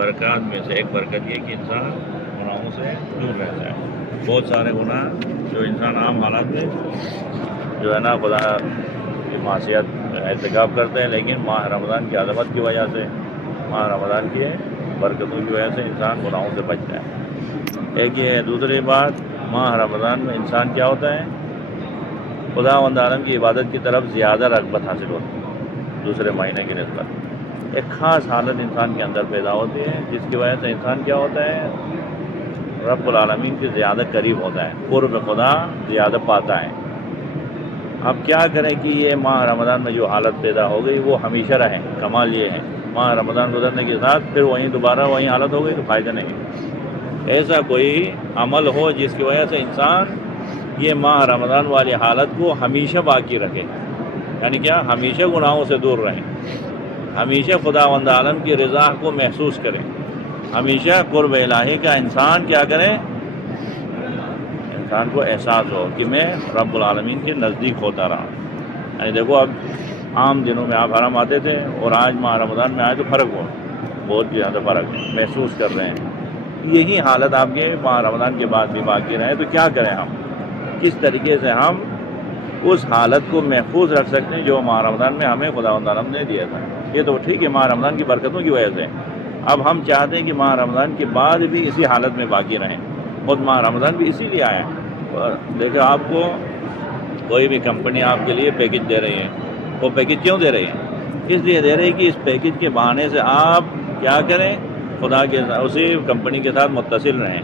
برکات میں سے ایک برکت یہ کہ انسان گناہوں سے دور رہتا ہے. بہت سارے گناہ جو انسان عام حالات میں جو ہے نا خدا کی معصیت ارتکاب کرتے ہیں، لیکن ماہ رمضان کی عظمت کی وجہ سے، ماہ رمضان کی برکتوں کی وجہ سے انسان گناہوں سے بچتا ہے. ایک یہ ہے. دوسری بات، ماہ رمضان میں انسان کیا ہوتا ہے، خداوند عالم کی عبادت کی طرف زیادہ رغبت حاصل ہوتی ہے دوسرے مہینے کی نسبت. ایک خاص حالت انسان کے اندر پیدا ہوتی ہے جس کی وجہ سے انسان کیا ہوتا ہے، رب العالمین کے زیادہ قریب ہوتا ہے، قرب خدا زیادہ پاتا ہے. اب کیا کریں کہ یہ ماہ رمضان میں جو حالت پیدا ہو گئی وہ ہمیشہ رہے. کمال یہ ہے ماہ رمضان گزرنے کے ساتھ پھر وہیں دوبارہ وہیں حالت ہو گئی تو فائدہ نہیں. ایسا کوئی عمل ہو جس کی وجہ سے انسان یہ ماہ رمضان والی حالت کو ہمیشہ باقی رکھے، یعنی کیا، ہمیشہ گناہوں سے دور رہیں، ہمیشہ خداوند عالم کی رضا کو محسوس کریں، ہمیشہ قرب الہی کا انسان کیا کرے، انسان کو احساس ہو کہ میں رب العالمین کے نزدیک ہوتا رہا. یعنی دیکھو، اب عام دنوں میں آپ حرم آتے تھے اور آج ماہ رمضان میں آئے تو فرق ہو، بہت زیادہ فرق محسوس کر رہے ہیں. یہی حالت آپ کے ماہ رمضان کے بعد بھی باقی رہے تو کیا کریں ہم، کس طریقے سے ہم اس حالت کو محفوظ رکھ سکتے ہیں جو ماہ رمضان میں ہمیں خداوند عالم نے دیا تھا. یہ تو ٹھیک ہے ماہ رمضان کی برکتوں کی وجہ سے، اب ہم چاہتے ہیں کہ ماہ رمضان کے بعد بھی اسی حالت میں باقی رہیں. خود ماہ رمضان بھی اسی لیے آیا ہے. دیکھو، آپ کو کوئی بھی کمپنی آپ کے لیے پیکج دے رہی ہے، وہ پیکج کیوں دے رہی ہے؟ اس لیے دے رہی ہے کہ اس پیکج کے بہانے سے آپ کیا کریں، خدا کے اسی کمپنی کے ساتھ متصل رہیں،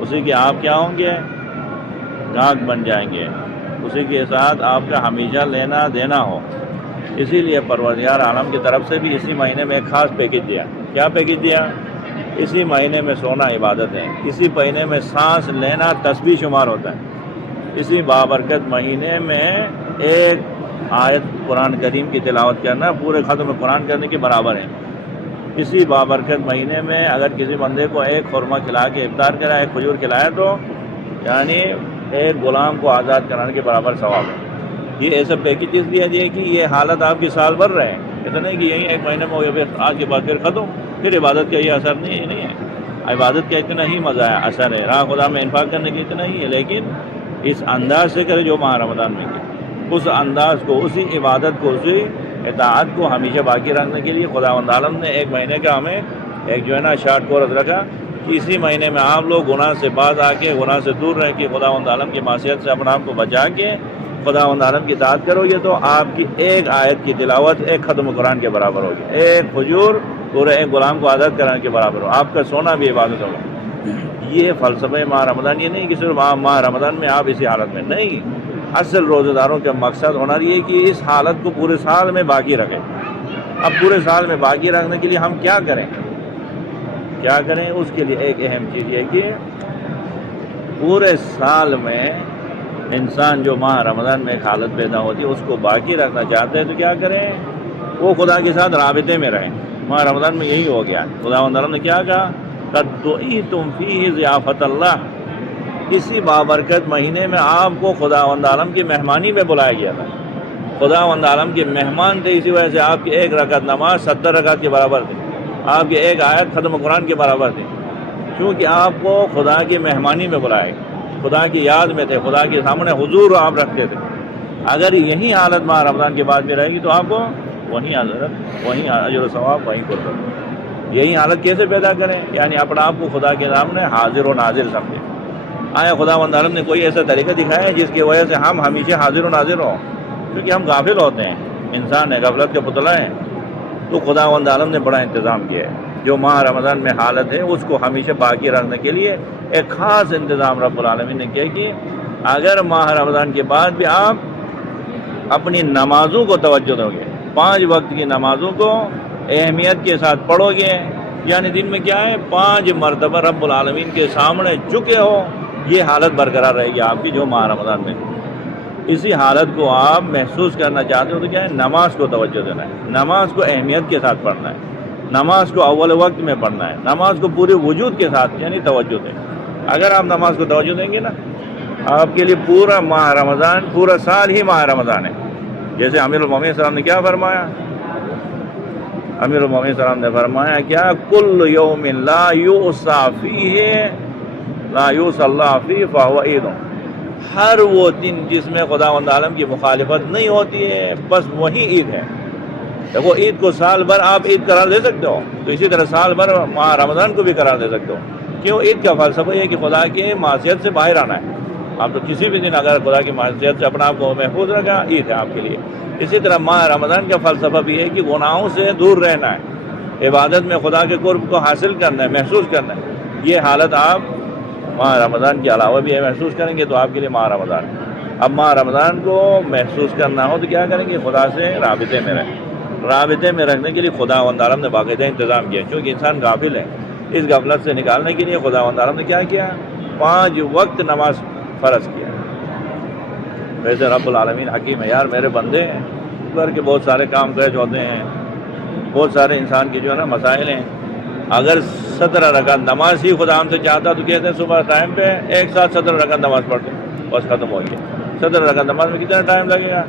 اسی کے آپ کیا ہوں گے، گاہک بن جائیں گے، اسی کے ساتھ آپ کا ہمیشہ لینا دینا ہو. اسی لیے پروردگار عالم کی طرف سے بھی اسی مہینے میں ایک خاص پیکج دیا. کیا پیکج دیا؟ اسی مہینے میں سونا عبادت ہے، اسی مہینے میں سانس لینا تسبیح شمار ہوتا ہے، اسی بابرکت مہینے میں ایک آیت قرآن کریم کی تلاوت کرنا پورے ختم قرآن کرنے کے برابر ہے. اسی بابرکت مہینے میں اگر کسی بندے کو ایک خورمہ کھلا کے افطار کرا، ایک کھجور کھلایا، تو یعنی ایک غلام کو آزاد کرانے کے برابر ثواب ہے. یہ ایسا پیکج اس لیے دیے کہ یہ حالت آپ کی سال بھر رہے. ایسا نہیں کہ یہی ایک مہینے میں ہو گیا آج کے بعد پھر ختم، پھر عبادت کا یہ اثر نہیں ہے. عبادت کا اتنا ہی مزہ ہے، اثر ہے، راہ خدا میں انفاق کرنے کی اتنا ہی ہے، لیکن اس انداز سے کرے جو ماہ رمضان میں کی، اس انداز کو، اسی عبادت کو، اسی اطاعت کو ہمیشہ باقی رکھنے کے لیے خداوند عالم نے ایک مہینے کا ہمیں ایک جو ہے نا شارٹ کورس رکھا کہ اسی مہینے میں آپ لوگ گناہ سے باز آ کے، گناہ سے دور رہ کے، خداوند عالم کی معصیت سے اپنے آپ کو بچا کے خداوند عالم کی اطاعت کرو گے تو آپ کی ایک آیت کی تلاوت ایک ختم قرآن کے برابر ہوگی، ایک کھجور پورے ایک غلام کو آزاد کرانے کے برابر ہو، آپ کا سونا بھی عبادت ہوگا. یہ فلسفہ ماہ رمضان یہ نہیں کہ صرف ماہ رمضان میں آپ اسی حالت میں نہیں. اصل روزہ داروں کا مقصد ہونا یہ کہ اس حالت کو پورے سال میں باقی رکھیں. اب پورے سال میں باقی رکھنے کے لیے ہم کیا کریں؟ کیا کریں؟ اس کے لیے ایک اہم چیز یہ کہ پورے سال میں انسان جو ماہ رمضان میں ایک حالت پیدا ہوتی ہے اس کو باقی رکھنا چاہتے ہیں تو کیا کریں؟ وہ خدا کے ساتھ رابطے میں رہیں. ماہ رمضان میں یہی ہو گیا. خداوند عالم نے کیا کہا؟ قد دعیتم فیہ ضیافۃ اللہ. اسی بابرکت مہینے میں آپ کو خداوند عالم کی مہمانی میں بلایا گیا تھا. خداوند عالم کے مہمان تھے، اسی وجہ سے آپ کی ایک رکعت نماز 70 رکعت کے برابر تھی، آپ کی ایک آیت ختم قرآن کے برابر تھی، کیونکہ آپ کو خدا کی مہمانی میں بلائے، خدا کی یاد میں تھے، خدا کے سامنے حضور آپ رکھتے تھے. اگر یہی حالت ماہ رمضان کے بعد میں رہے گی تو آپ کو وہیں حضرت، وہیں اجر و ثواب، وہیں قربت. یہی حالت کیسے پیدا کریں؟ یعنی اپنے آپ کو خدا کے سامنے حاضر و ناظر سمجھیں. آیا خداوند عالم نے کوئی ایسا طریقہ دکھایا ہے جس کی وجہ سے ہم ہمیشہ حاضر و ناظر ہوں؟ کیونکہ ہم غافل ہوتے ہیں، انسان ہے، غفلت کے پتلا ہے. تو خداوند عالم نے بڑا انتظام کیا ہے. جو ماہ رمضان میں حالت ہے اس کو ہمیشہ باقی رکھنے کے لیے ایک خاص انتظام رب العالمین نے کیا کہ اگر ماہ رمضان کے بعد بھی آپ اپنی نمازوں کو توجہ دو گے، 5 وقت کی نمازوں کو اہمیت کے ساتھ پڑھو گے، یعنی دن میں کیا ہے 5 مرتبہ رب العالمین کے سامنے جھکے ہو، یہ حالت برقرار رہے گی آپ کی جو ماہ رمضان میں. اسی حالت کو آپ محسوس کرنا چاہتے ہو تو کیا ہے؟ نماز کو توجہ دینا ہے، نماز کو اہمیت کے ساتھ پڑھنا ہے، نماز کو اول وقت میں پڑھنا ہے، نماز کو پورے وجود کے ساتھ یعنی توجہ دیں. اگر آپ نماز کو توجہ دیں گے نا، آپ کے لیے پورا ماہ رمضان، پورا سال ہی ماہ رمضان ہے. جیسے امیر المومنین صلی اللہ علیہ وسلم نے کیا فرمایا؟ امیر المومنین السلام نے فرمایا کیا کل یوم لا یوصى فیہ لا یوصى اللہ فیہ فہو عید، ہر وہ دن جس میں خداوند عالم کی مخالفت نہیں ہوتی ہے بس وہی عید ہے۔ دیکھو عید کو سال بھر آپ عید قرار دے سکتے ہو، تو اسی طرح سال بھر ماہ رمضان کو بھی قرار دے سکتے ہو۔ کیوں؟ عید کا فلسفہ یہ ہے کہ خدا کی معصیت سے باہر آنا ہے۔ آپ تو کسی بھی دن اگر خدا کی معصیت سے اپنا آپ کو محفوظ رکھا، عید ہے آپ کے لیے۔ اسی طرح ماہ رمضان کا فلسفہ بھی ہے کہ گناہوں سے دور رہنا ہے، عبادت میں خدا کے قرب کو حاصل کرنا ہے، محسوس کرنا ہے۔ یہ حالت آپ ماہ رمضان کے علاوہ بھی محسوس کریں گے تو آپ کے لیے ماہ رمضان ہے۔ اب ماہ رمضان کو محسوس کرنا ہو تو کیا کریں گے؟ خدا سے رابطے میں رہیں۔ رابطے میں رکھنے کے لیے خداوند عالم نے باقاعدہ انتظام کیا، چونکہ انسان غافل ہے۔ اس غفلت سے نکالنے کے لیے خداوند عالم نے کیا کیا؟ 5 وقت نماز فرض کیا۔ ویسے رب العالمین حکیم ہے یار، میرے بندے گھر کے بہت سارے کام کاج ہوتے ہیں، بہت سارے انسان کی جو ہے نا مسائل ہیں۔ اگر 17 رکعت نماز ہی خدا ہم سے چاہتا تو کہتے ہیں صبح ٹائم پہ ایک ساتھ 17 رکعت نماز پڑھتے ہیں، بس ختم ہو گیا۔ 17 رکعت نماز میں کتنا ٹائم لگے گا؟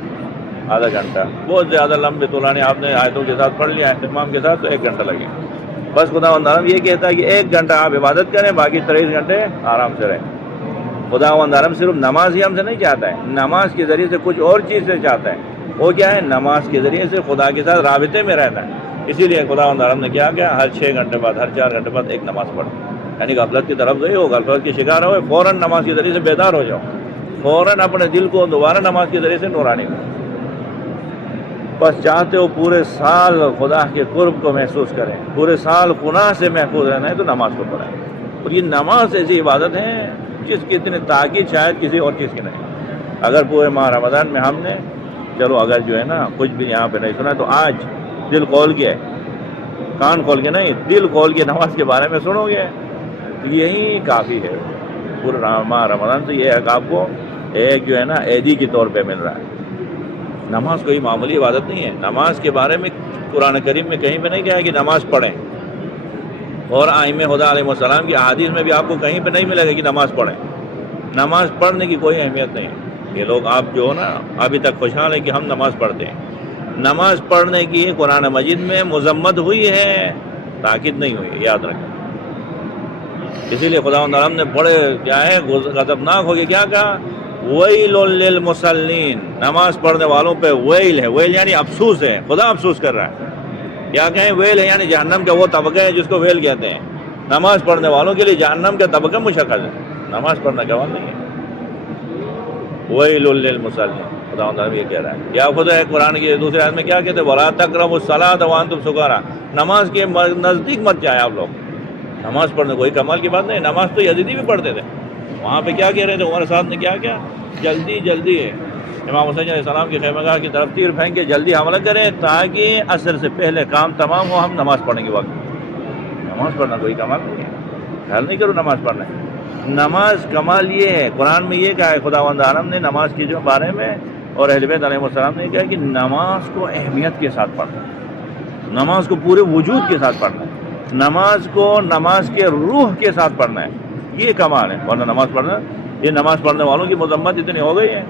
آدھا گھنٹہ۔ بہت زیادہ لمبے طولانی آپ نے آیتوں کے ساتھ پڑھ لیا اہتمام کے ساتھ تو 1 گھنٹہ لگے گا۔ بس خداوند عالم یہ کہتا ہے کہ 1 گھنٹہ آپ عبادت کریں، باقی 23 گھنٹے آرام سے رہیں۔ خداوند عالم صرف نماز ہی ہم سے نہیں چاہتا ہے، نماز کے ذریعے سے کچھ اور چیز سے چاہتا ہے۔ وہ کیا ہے؟ نماز کے ذریعے سے خدا کے ساتھ رابطے میں رہتا ہے۔ اسی لیے خداوند عالم نے کیا کیا؟ ہر 6 گھنٹے بعد، ہر 4 گھنٹے بعد ایک نماز پڑھو۔ یعنی غفلت کی طرف گئے ہو، غفلت کے شکار ہوئے، فوراً نماز کے ذریعے سے بیدار ہو جاؤ، فوراً اپنے دل کو دوبارہ نماز کے ذریعے سے نورانی کرو۔ بس چاہتے ہو پورے سال خدا کے قرب کو محسوس کریں، پورے سال گناہ سے محفوظ رہنا ہے تو نماز کو پڑھیں۔ اور یہ نماز ایسی عبادت ہے جس کی اتنی تاکید شاید کسی اور چیز کی نہیں۔ اگر پورے ماہ رمضان میں ہم نے چلو اگر جو ہے نا کچھ بھی یہاں پہ نہیں سنا تو آج دل کھول کے، کان کھول کے نہیں، دل کھول کے نماز کے بارے میں سنو گے تو یہی کافی ہے۔ پورے ماہ رمضان سے یہ حق آپ کو ایک جو ہے نا عیدی کے طور پہ مل رہا ہے۔ نماز کوئی معمولی عبادت نہیں ہے۔ نماز کے بارے میں قرآن کریم میں کہیں پہ نہیں کہا ہے کہ نماز پڑھیں، اور ائمہ خدا علیہ السلام کی احادیث میں بھی آپ کو کہیں پہ نہیں ملے گا کہ نماز پڑھیں۔ نماز پڑھنے کی کوئی اہمیت نہیں ہے۔ یہ لوگ آپ جو ہو نا ابھی تک خوشحال ہیں کہ ہم نماز پڑھتے ہیں۔ نماز پڑھنے کی قرآن مجید میں مذمت ہوئی ہے، تاکید نہیں ہوئی، یاد رکھیں۔ اسی لیے خداوند عالم نے بڑے کیا ہے غضبناک ہو کے کیا کہا؟ ویل للمصلین، نماز پڑھنے والوں پہ ویل ہے۔ ویل یعنی افسوس ہے، خدا افسوس کر رہا ہے۔ کیا کہیں؟ ویل ہے یعنی جہنم کا وہ طبقہ ہے جس کو ویل کہتے ہیں۔ نماز پڑھنے والوں کے لیے جہنم کا طبقہ مشخص ہے، نماز پڑھنا کا وقت نہیں ہے۔ ویل للمصلین، خداوند عالم یہ کہہ رہا ہے۔ یا خدا ہے قرآن کی دوسرے آیت میں کیا کہتے ہیں؟ وَلَا تَقْرَبُوا الصَّلَاةَ وَأَنْتُمْ سُكَارَىٰ، نماز کے نزدیک مت جائیں آپ لوگ۔ نماز پڑھنے کوئی کمال کی بات نہیں، نماز تو یزیدی بھی پڑھتے تھے۔ وہاں پہ کیا کہہ رہے تھے عمر صاحب نے؟ کیا کیا؟ جلدی جلدی ہے امام حسین علیہ السلام کی خیمہ گاہ کی طرف تیر پھینک کے جلدی حملہ کریں تاکہ عصر سے پہلے کام تمام ہو، ہم نماز پڑھنے کے وقت۔ نماز پڑھنا کوئی کمال نہیں ہے، خیال نہیں کرو نماز پڑھنا ہے۔ نماز کمال یہ ہے، قرآن میں یہ کہا ہے خداوند عالم نے نماز کے جو بارے میں، اور اہل بیت علیہ السلام نے کہا کہ نماز کو اہمیت کے ساتھ پڑھنا ہے، نماز کو پورے وجود کے ساتھ پڑھنا ہے، نماز کو نماز کے روح کے ساتھ پڑھنا ہے۔ یہ کمال ہے، ورنہ نماز پڑھنا، یہ نماز پڑھنے والوں کی مذمت اتنی ہو گئی ہے۔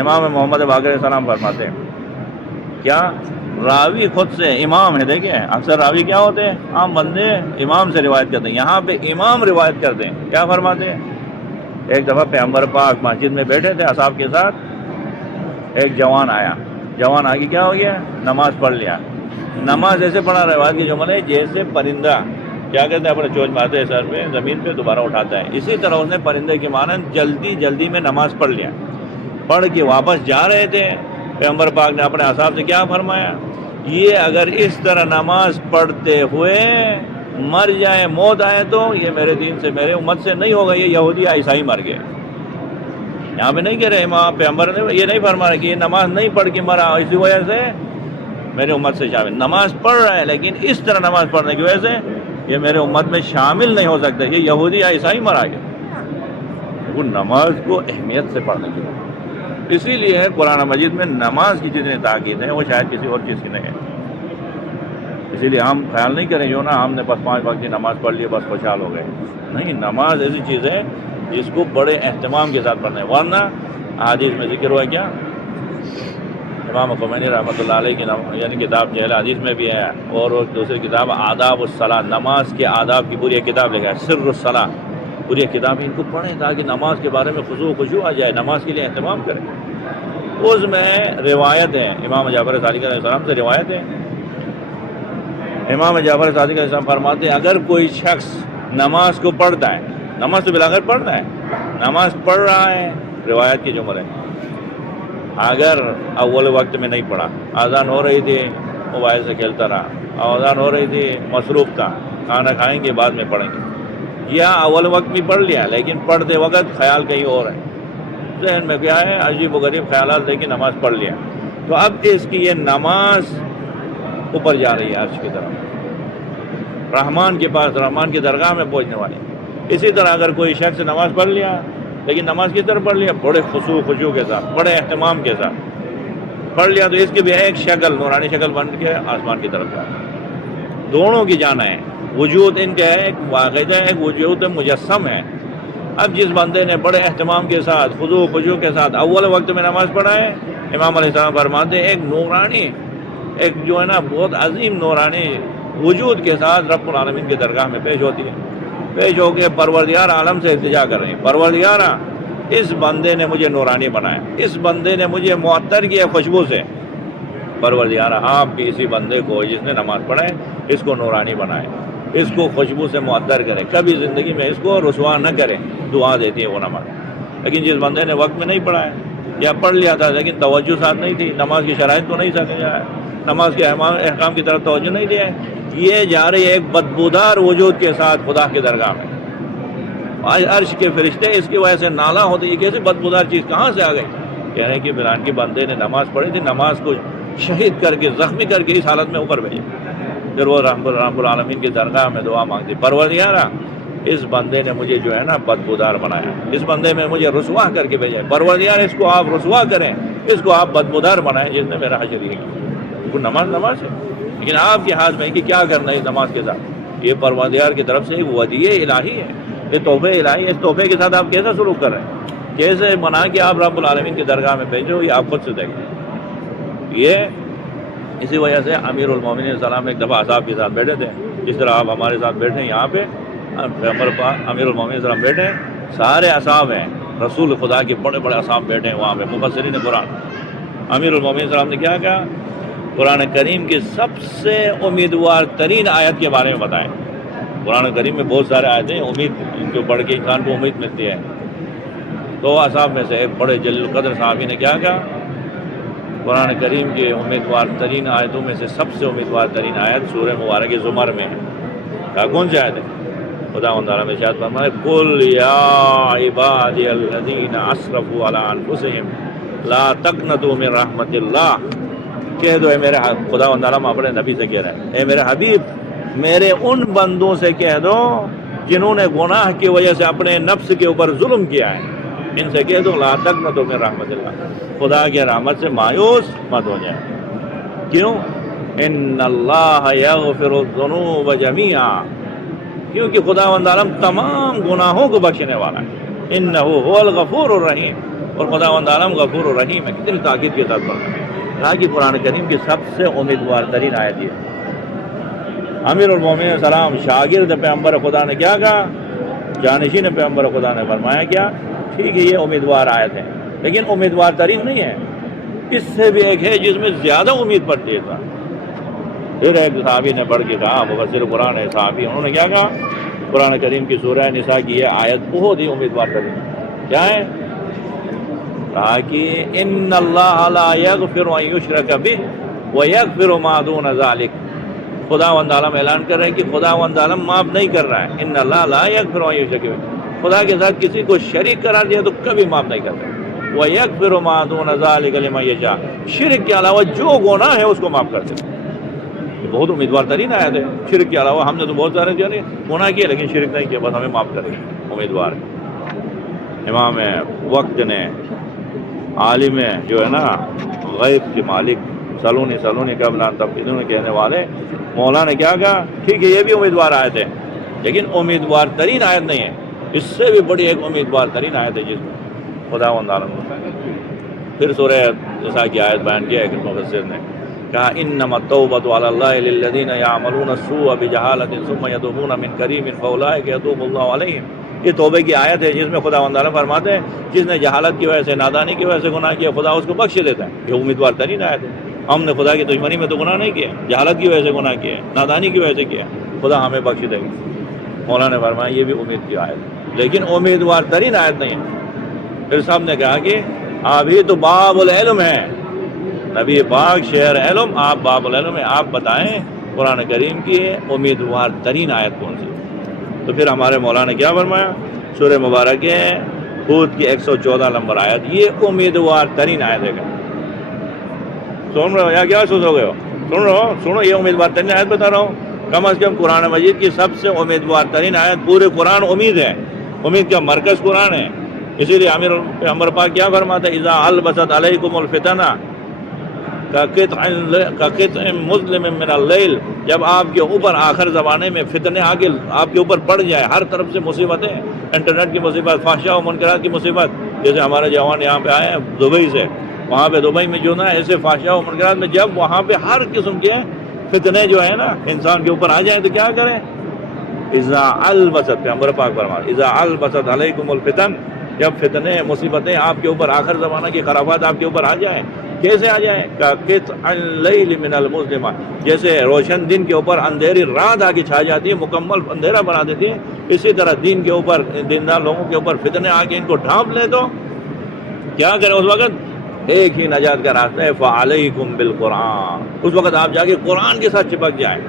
امام محمد باقر علیہ السلام فرماتے ہیں کیا؟ راوی خود سے امام ہے، دیکھیں اکثر راوی کیا ہوتے ہیں؟ عام بندے امام سے روایت کرتے ہیں، یہاں پہ امام روایت کرتے ہیں۔ کیا فرماتے ہیں؟ ایک دفعہ پیغمبر پاک مسجد میں بیٹھے تھے اصحاب کے ساتھ، ایک جوان آیا، جوان آگے کیا ہو گیا؟ نماز پڑھ لیا۔ نماز ایسے پڑھا، روایت کی جمل ہے جیسے پرندہ کیا کہتے ہیں اپنے چونچ مارتے ہیں سر پہ، زمین پہ دوبارہ اٹھاتا ہے، اسی طرح اس نے پرندے کے مانند جلدی جلدی میں نماز پڑھ لیا۔ پڑھ کے واپس جا رہے تھے، پیغمبر پاک نے اپنے اصحاب سے کیا فرمایا؟ یہ اگر اس طرح نماز پڑھتے ہوئے مر جائے، موت آئے تو یہ میرے دین سے، میرے امت سے نہیں ہوگا، یہ یہودی یا عیسائی مر گئے۔ یہاں پہ نہیں کہہ رہے امام پیغمبر نے یہ نہیں فرمایا کہ یہ نماز نہیں پڑھ کے مرا اسی وجہ سے میرے امت سے شامل، نماز پڑھ رہا ہے لیکن اس طرح نماز پڑھنے کی وجہ سے یہ میرے امت میں شامل نہیں ہو سکتا، یہ یہودی یا عیسائی مرا گیا۔ وہ نماز کو اہمیت سے پڑھنے کی بات، اسی لیے قرآن مجید میں نماز کی جتنی تاکید ہے وہ شاید کسی اور چیز کی نہیں ہے۔ اسی لیے ہم خیال نہیں کریں جو نا ہم نے بس 5 وقت کی نماز پڑھ لی بس خوشحال ہو گئے، نہیں، نماز ایسی چیز ہے جس کو بڑے اہتمام کے ساتھ پڑھنا ہے۔ ورنہ حدیث میں ذکر ہوا کیا؟ امام خمینی رحمۃ اللہ علیہ کی یعنی کتاب جہل حدیث میں بھی ہے، اور دوسری کتاب آداب الصلاۃ، نماز کے آداب کی پوری ایک کتاب لکھا ہے، سر الصلاۃ، پوری کتاب ان کو پڑھیں تاکہ نماز کے بارے میں خضوع و خشوع آ جائے، نماز کے لیے اہتمام کریں۔ اس میں روایت ہے، امام جعفر صادق علیہ السلام سے روایت ہے، امام جعفر صادق علیہ السلام فرماتے ہیں اگر کوئی شخص نماز کو پڑھتا ہے، نماز تو بلاغر پڑھتا ہے، نماز پڑھ رہا ہے، روایت کی جمل ہے، اگر اول وقت میں نہیں پڑھا، اذان ہو رہی تھی موبائل سے کھیلتا رہا، اذان ہو رہی تھی مصروف تھا، کھانا کھائیں گے بعد میں پڑھیں گے، یا اول وقت میں پڑھ لیا لیکن پڑھتے وقت خیال کہیں اور ہے، ذہن میں کیا ہے عجیب و غریب خیالات لے کے نماز پڑھ لیا، تو اب اس کی یہ نماز اوپر جا رہی ہے عرش کی طرف، رحمان کے پاس، رحمان کی درگاہ میں پہنچنے والی۔ اسی طرح اگر کوئی شخص نماز پڑھ لیا لیکن نماز کی طرف پڑھ لیا بڑے خشوع و خضوع کے ساتھ، بڑے اہتمام کے ساتھ پڑھ لیا، تو اس کی بھی ایک شکل نورانی شکل بن کے آسمان کی طرف جا، دونوں کی جانا ہے، وجود ان کا ایک واقعہ ایک وجود مجسم ہے۔ اب جس بندے نے بڑے اہتمام کے ساتھ خضوع و خضوع کے ساتھ اول وقت میں نماز پڑھا ہے، امام علیہ السلام فرماتے ہیں ایک نورانی، ایک جو ہے نا بہت عظیم نورانی وجود کے ساتھ رب العالمین کی درگاہ میں پیش ہوتی ہے، پیش ہو کے پروردگار عالم سے التجا کر رہے ہیں، پروردگارا اس بندے نے مجھے نورانی بنایا، اس بندے نے مجھے معطر کیا خوشبو سے، پروردگارا آپ بھی اسی بندے کو جس نے نماز پڑھے اس کو نورانی بنائے، اس کو خوشبو سے معطر کرے، کبھی زندگی میں اس کو رسوا نہ کرے، دعا دیتی ہے وہ نماز۔ لیکن جس بندے نے وقت میں نہیں پڑھا ہے یا پڑھ لیا تھا لیکن توجہ ساتھ نہیں تھی، نماز کی شرائط کو نہیں سمجھا ہے، نماز کے احکام کی طرف توجہ نہیں دیا ہے، یہ جا رہی ہے ایک بدبودار وجود کے ساتھ خدا کی درگاہ میں۔ آج عرش کے فرشتے اس کی وجہ سے نالا ہوتے، یہ کیسے بدبودار چیز کہاں سے آ گئی؟ کہہ رہے ہیں کہ فلان کے بندے نے نماز پڑھی تھی، نماز کو شہید کر کے زخمی کر کے اس حالت میں اوپر بھیجے، پھر وہ رب العالمین کی درگاہ میں دعا مانگتی، پروردگارا اس بندے نے مجھے جو ہے نا بدبودار بنایا، اس بندے میں مجھے رسوا کر کے بھیجا، پروردگار اس کو آپ رسوا کریں، اس کو آپ بدبودار بنائیں جس نے میرا حشر کیا۔ وہ نماز ہے، لیکن آپ کے ہاتھ میں کہ کیا کرنا ہے اس نماز کے ساتھ، یہ پروردگار کی طرف سے ایک ودیع الہی ہے، یہ تحفے الہی ہے، اس تحفے کے ساتھ آپ کیسا سلوک کر رہے ہیں، کیسے بنا کے آپ رب العالمین کی درگاہ میں بھیجو، یہ آپ خود سے دیکھیں۔ یہ اسی وجہ سے امیر المومنین علیہ السلام ایک دفعہ اصحاب کے ساتھ بیٹھے تھے، جس طرح آپ ہمارے ساتھ بیٹھے ہیں یہاں پہ، امیر المومنین علیہ السلام بیٹھے ہیں، سارے اصحاب ہیں، رسول خدا کے بڑے بڑے اصحاب بیٹھے ہیں وہاں پہ، مفسرین قرآن۔ امیر المومنین علیہ السلام نے کیا کہا؟ قرآن کریم کی سب سے امیدوار ترین آیت کے بارے میں بتائیں۔ قرآن کریم میں بہت سارے آیتیں امید، ان کو پڑھ کے انسان کو امید ملتی ہے، تو اصحاب میں سے ایک بڑے جلیل القدر صحابی نے کیا کہا؟ قرآن کریم کے امیدوار ترین آیتوں میں سے سب سے امیدوار ترین آیت سورہ مبارک زمر میں ہے۔ کہا کون سی آیت ہے؟ خداوند تعالیٰ نے ارشاد فرمایا قل یا عبادی الذین اسرفوا علی انفسہم لا تقنطوا من رحمت اللہ، کہہ دو اے میرے خداوند تعالیٰ اپنے نبی سے کہہ رہے ہیں، اے میرے حبیب میرے ان بندوں سے کہہ دو جنہوں نے گناہ کی وجہ سے اپنے نفس کے اوپر ظلم کیا ہے، ان سے کہہ دو لا تقنطوا من رحمت اللہ، خدا کی رحمت سے مایوس مت ہو جائیں۔ کیوں؟ ان اللہ یغفر الذنوب جميعا، کیونکہ خداوند عالم تمام گناہوں کو بخشنے والا ہے، انہ هو الغفور الرحیم، اور خداوند عالم غفور الرحیم ہے۔ کتنی تاکید کے ساتھ پڑھنا ہے، کہا کہ قرآن کریم کی سب سے امیدوار ترین آیت یہ ہے۔ امیر المومنین علیہ السلام شاگرد پیغمبر خدا نے کیا کہا؟ جانشین پیغمبر خدا نے فرمایا کیا؟ ٹھیک ہے یہ امیدوار آیت ہے لیکن امیدوار ترین نہیں ہے، اس سے بھی ایک ہے جس میں زیادہ امید پڑتی ہے۔ پھر ایک صحابی نے پڑھ کے کہا، مفسر قرآن ہے صحابی، انہوں نے کیا کہا؟ قرآن کریم کی سورہ نساء کی یہ آیت بہت ہی امیدوار ترین کیا ہے؟ کہا کہ ان اللہ لا یغفر ان یشرک بہ ویغفر ما دون ذلک، خداوند عالم اعلان کر رہے ہیں کہ خداوند عالم معاف نہیں کر رہا ہے، ان اللہ لا یغفر ان یشرک بہ، خدا کے ساتھ کسی کو شریک قرار دیا تو کبھی معاف نہیں کرتا، ویغفر ما دون ذلک لمن یشاء، شرک کے علاوہ جو گناہ ہے اس کو معاف کر دیتا۔ بہت امیدوار ترین آیت ہے، شرک کے علاوہ ہم نے تو بہت سارے گناہ کیے لیکن شرک نہیں کیا، بس ہمیں معاف کرے گا، امیدوار ہے۔ امام وقت نے، عالم جو ہے نا غیب کے مالک، سلونی سلونی قبل ان تفقدون کہنے والے مولا نے کیا کہا؟ ٹھیک ہے یہ بھی امیدوار آیت ہے لیکن امیدوار ترین آیت نہیں ہے، اس سے بھی بڑی ایک امیدوار ترین آیت ہے جس میں خداوند عالم۔ پھر سورہ جیسا کہ آیت بیان کیا ایک مفسر نے کہا انما التوبۃ علی اللہ للذین یعملون السوء بجہالۃ ثم یتوبون من قریب فاولئک یتوب اللہ علیہم. یہ توبے کی آیت ہے جس میں خداوند تعالیٰ فرماتے ہیں جس نے جہالت کی وجہ سے نادانی کی وجہ سے گناہ کیا خدا اس کو بخش دیتا ہے. یہ امیدوار ترین آیت ہے. ہم نے خدا کی دشمنی میں تو گناہ نہیں کیا, جہالت کی وجہ سے گناہ کیا, نادانی کی وجہ سے کیا, خدا ہمیں بخش دے گا. مولانا نے فرمایا یہ بھی امید کی آیت ہے لیکن امیدوار ترین آیت نہیں ہے. پھر صاحب نے کہا کہ ابھی تو باب العلم ہے, نبی پاک شہر علم, آپ باب العلم ہے, آپ بتائیں قرآن کریم کی امیدوار ترین آیت کون سی. تو پھر ہمارے مولانا نے کیا فرمایا, سورہ مبارک ہود کی 114 نمبر آیت, یہ امیدوار ترین آیت ہے. سن رہے ہو یا کیا سوچ ہو گئے ہو؟ سن رہے ہو, سنو, یہ امیدوار ترین آیت بتا رہا ہوں. کم از کم قرآن مجید کی سب سے امیدوار ترین آیت, پورے قرآن امید ہے, امید کا مرکز قرآن ہے. اسی لیے عمر پاک کیا فرماتا ہے, اذا البست علیکم الفتنہ کقطع مظلم من اللیل, جب آپ کے اوپر آخر زمانے میں فتنے آگے آپ کے اوپر پڑ جائے, ہر طرف سے مصیبتیں, انٹرنیٹ کی مصیبت, فحشاء و منکرات کی مصیبت. جیسے ہمارے جوان یہاں پہ آئے ہیں دبئی سے, وہاں پہ دبئی میں جو نا ایسے فحشاء و منکرات میں جب وہاں پہ ہر قسم کے فتنے جو ہے نا انسان کے اوپر آ جائیں تو کیا کریں, اذا البست, پیغمبر پاک فرماتے اذا البست علیکم الفتن, جب فتنے مصیبتیں آپ کے اوپر, آخر زمانہ کی خرابات آپ کے اوپر آ جائیں. کیسے آ جائیں, کقطع اللیل من المظلمہ, جیسے روشن دن کے اوپر اندھیری رات آگے چھا جاتی ہے, مکمل اندھیرا بنا دیتی ہے, اسی طرح دین کے اوپر, دیندار لوگوں کے اوپر فتنے آ کے ان کو ڈھانپ لے تو کیا کریں اس وقت, ایک ہی نجات کا راستہ ہے, فعلیکم بالقرآن. اس وقت آپ جا کے قرآن کے ساتھ چپک جائیں.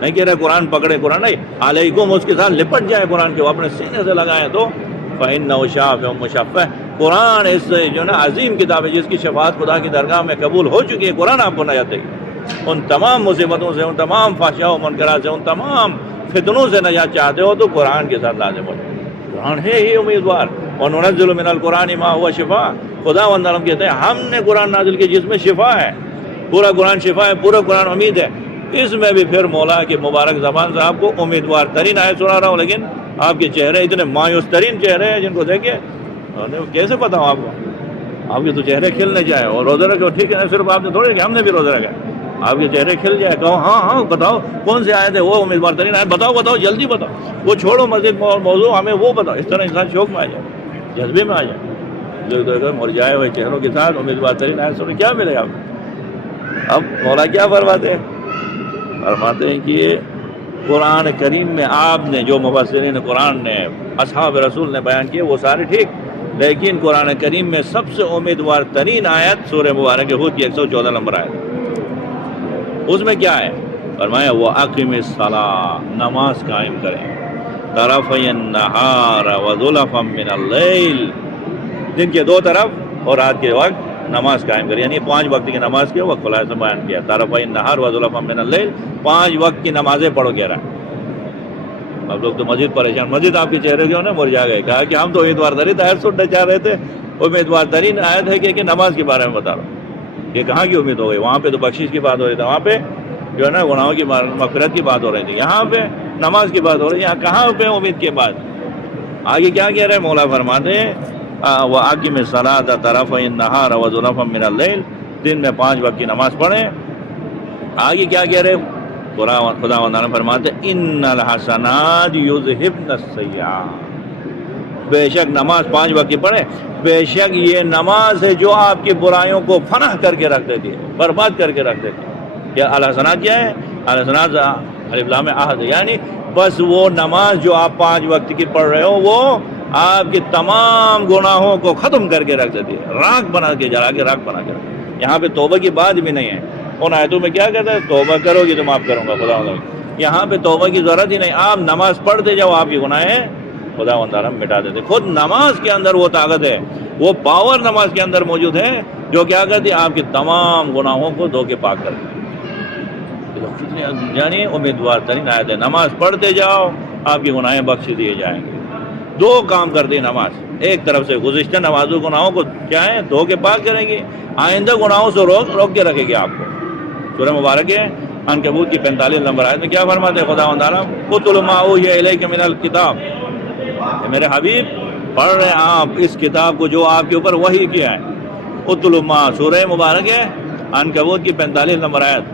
نہیں کہہ رہے قرآن پکڑے, قرآن نہیں, علیکم اس کے ساتھ لپٹ جائیں قرآن کے, وہ اپنے سینے سے لگائیں تو فإنہ شافع مشفع. قرآن اس جو نا عظیم کتاب ہے جس کی شفاعت خدا کی درگاہ میں قبول ہو چکی ہے. قرآن آپ کو نجات دے گی ان تمام مصیبتوں سے, ان تمام فحشاء و منکرات سے, ان تمام فتنوں سے نجات چاہتے ہو تو قرآن کے ساتھ لازم ہو جائے. قرآن ہے ہی امیدوار. وننزل من القرآن ما هو شفاء, خدا و تعالیٰ کہتے ہیں ہم نے قرآن نازل کیا جس میں شفا ہے, پورا قرآن شفا ہے, پورا قرآن امید ہے. اس میں بھی پھر مولا کی مبارک زبان سے آپ کو امیدوار ترین آیت سنا رہا ہوں, لیکن آپ کے چہرے اتنے مایوس ترین چہرے ہیں جن کو دیکھیں کیسے پتا ہوں آپ کو, آپ کے تو چہرے کھلنے جائیں. اور روزہ رکھو ٹھیک ہے, صرف آپ نے تھوڑے کہ ہم نے بھی روزہ رکھا, آپ کے چہرے کھل جائے, کہو ہاں ہاں بتاؤ کون سے آئے تھے وہ امیدوار ترین آئے, بتاؤ بتاؤ جلدی بتاؤ, وہ چھوڑو مسجد موضوع, ہمیں وہ بتاؤ. اس طرح انسان شوق میں آ جائے, جذبے میں آ جائے. جو مرجائے ہوئے چہروں کے ساتھ امیدوار ترین آئے سنیں کیا ملے گا آپ کو. اب مولا کیا فرماتے ہیں, فرماتے ہیں کہ قرآن کریم میں آپ نے جو مفسرین قرآن نے, اصحاب رسول نے بیان کیے وہ سارے ٹھیک, لیکن قرآن کریم میں سب سے امیدوار ترین آیت سورہ مبارک ہود کی 114 نمبر آیت. اس میں کیا ہے, فرمایا وَأَقِمِ الصَّلَاةَ, نماز قائم کریں, طرفَيِ النَّهَارَ وَزُلَفًا مِّنَ اللَّيْلِ, دن کے دو طرف اور رات کے وقت نماز قائم کریں. یعنی 5 وقت کی نماز کے وقت خلاصہ بیان کیا, طرفَيِ النَّهَارَ وَزُلَفًا مِّنَ اللَّيْلِ, 5 وقت کی نمازیں پڑھو کہہ رہا ہے. اب لوگ تو مسجد پریشان, مسجد آپ کے چہرے کیوں نا مرجھا گئے. کہا کہ ہم تو امیدوار ترین آیت سننا چاہ رہے تھے, امیدوار ترین آیت ہے کہ نماز کے بارے میں بتا رہا ہوں. یہ کہاں کی امید ہو گئی, وہاں پہ تو بخشش کی بات ہو رہی تھی, وہاں پہ جو ہے نا گناہوں کی مغفرت کی بات ہو رہی تھی, یہاں پہ نماز کی بات ہو رہی ہے. یہاں کہاں پہ امید کے بعد آگے کیا کہہ رہے مولا فرماتے ہیں وَأَقِمِ الصَّلَاةَ طَرَفَيِ النَّهَارَ وَزُلَفًا مِّنَ اللَّيْلِ, دن میں 5 وقت کی نماز پڑھیں. آگے کیا کہہ رہے خدا و تعالیٰ فرماتے ان الحسنات یذہبن السیئات, بے شک نماز 5 وقت کی پڑھے, بے شک یہ نماز ہے جو آپ کی برائیوں کو فنا کر کے رکھ دیتی ہے, برباد کر کے رکھ دیتی ہے. کیا الحسنات کیا ہے, الحسنات الف لام عہد, یعنی بس وہ نماز جو آپ 5 وقت کی پڑھ رہے ہو وہ آپ کے تمام گناہوں کو ختم کر کے رکھ دیتی ہے, راکھ بنا کے, جلا کے راکھ بنا کے رکھ. یہاں پہ توبہ کی بات بھی نہیں ہے. ان آیتوں میں کیا کہتا ہے, توبہ کرو گی تو معاف کروں گا خدا. یہاں پہ توبہ کی ضرورت ہی نہیں, آپ نماز پڑھتے جاؤ, آپ کی گناہیں خدا و تعالیٰ مٹا دیتے. خود نماز کے اندر وہ طاقت ہے, وہ پاور نماز کے اندر موجود ہے جو کیا کرتی ہے, آپ کے تمام گناہوں کو دھو کے پاک کرتی ہے. یعنی امیدوار ترین آیت ہے, نماز پڑھتے جاؤ آپ کی گناہیں بخش دیے جائیں گے. 2 کام کرتی ہے نماز, ایک طرف سے گزشتہ نمازوں گناہوں کو کیا ہے دھو کے پاک کریں گی, آئندہ گناہوں سے روک کے رکھے گی آپ کو. سورہ مبارک ہے عنکبوت کی 45 نمبر آیت میں کیا فرماتے ہیں خدا و تعالیٰ, اتل ما اوحی الیک من الکتاب, میرے حبیب پڑھ رہے آپ اس کتاب کو جو آپ کے اوپر وحی کیا ہے. اتلو ما سورہ مبارک ہے عنکبوت کی 45 نمبر آیت.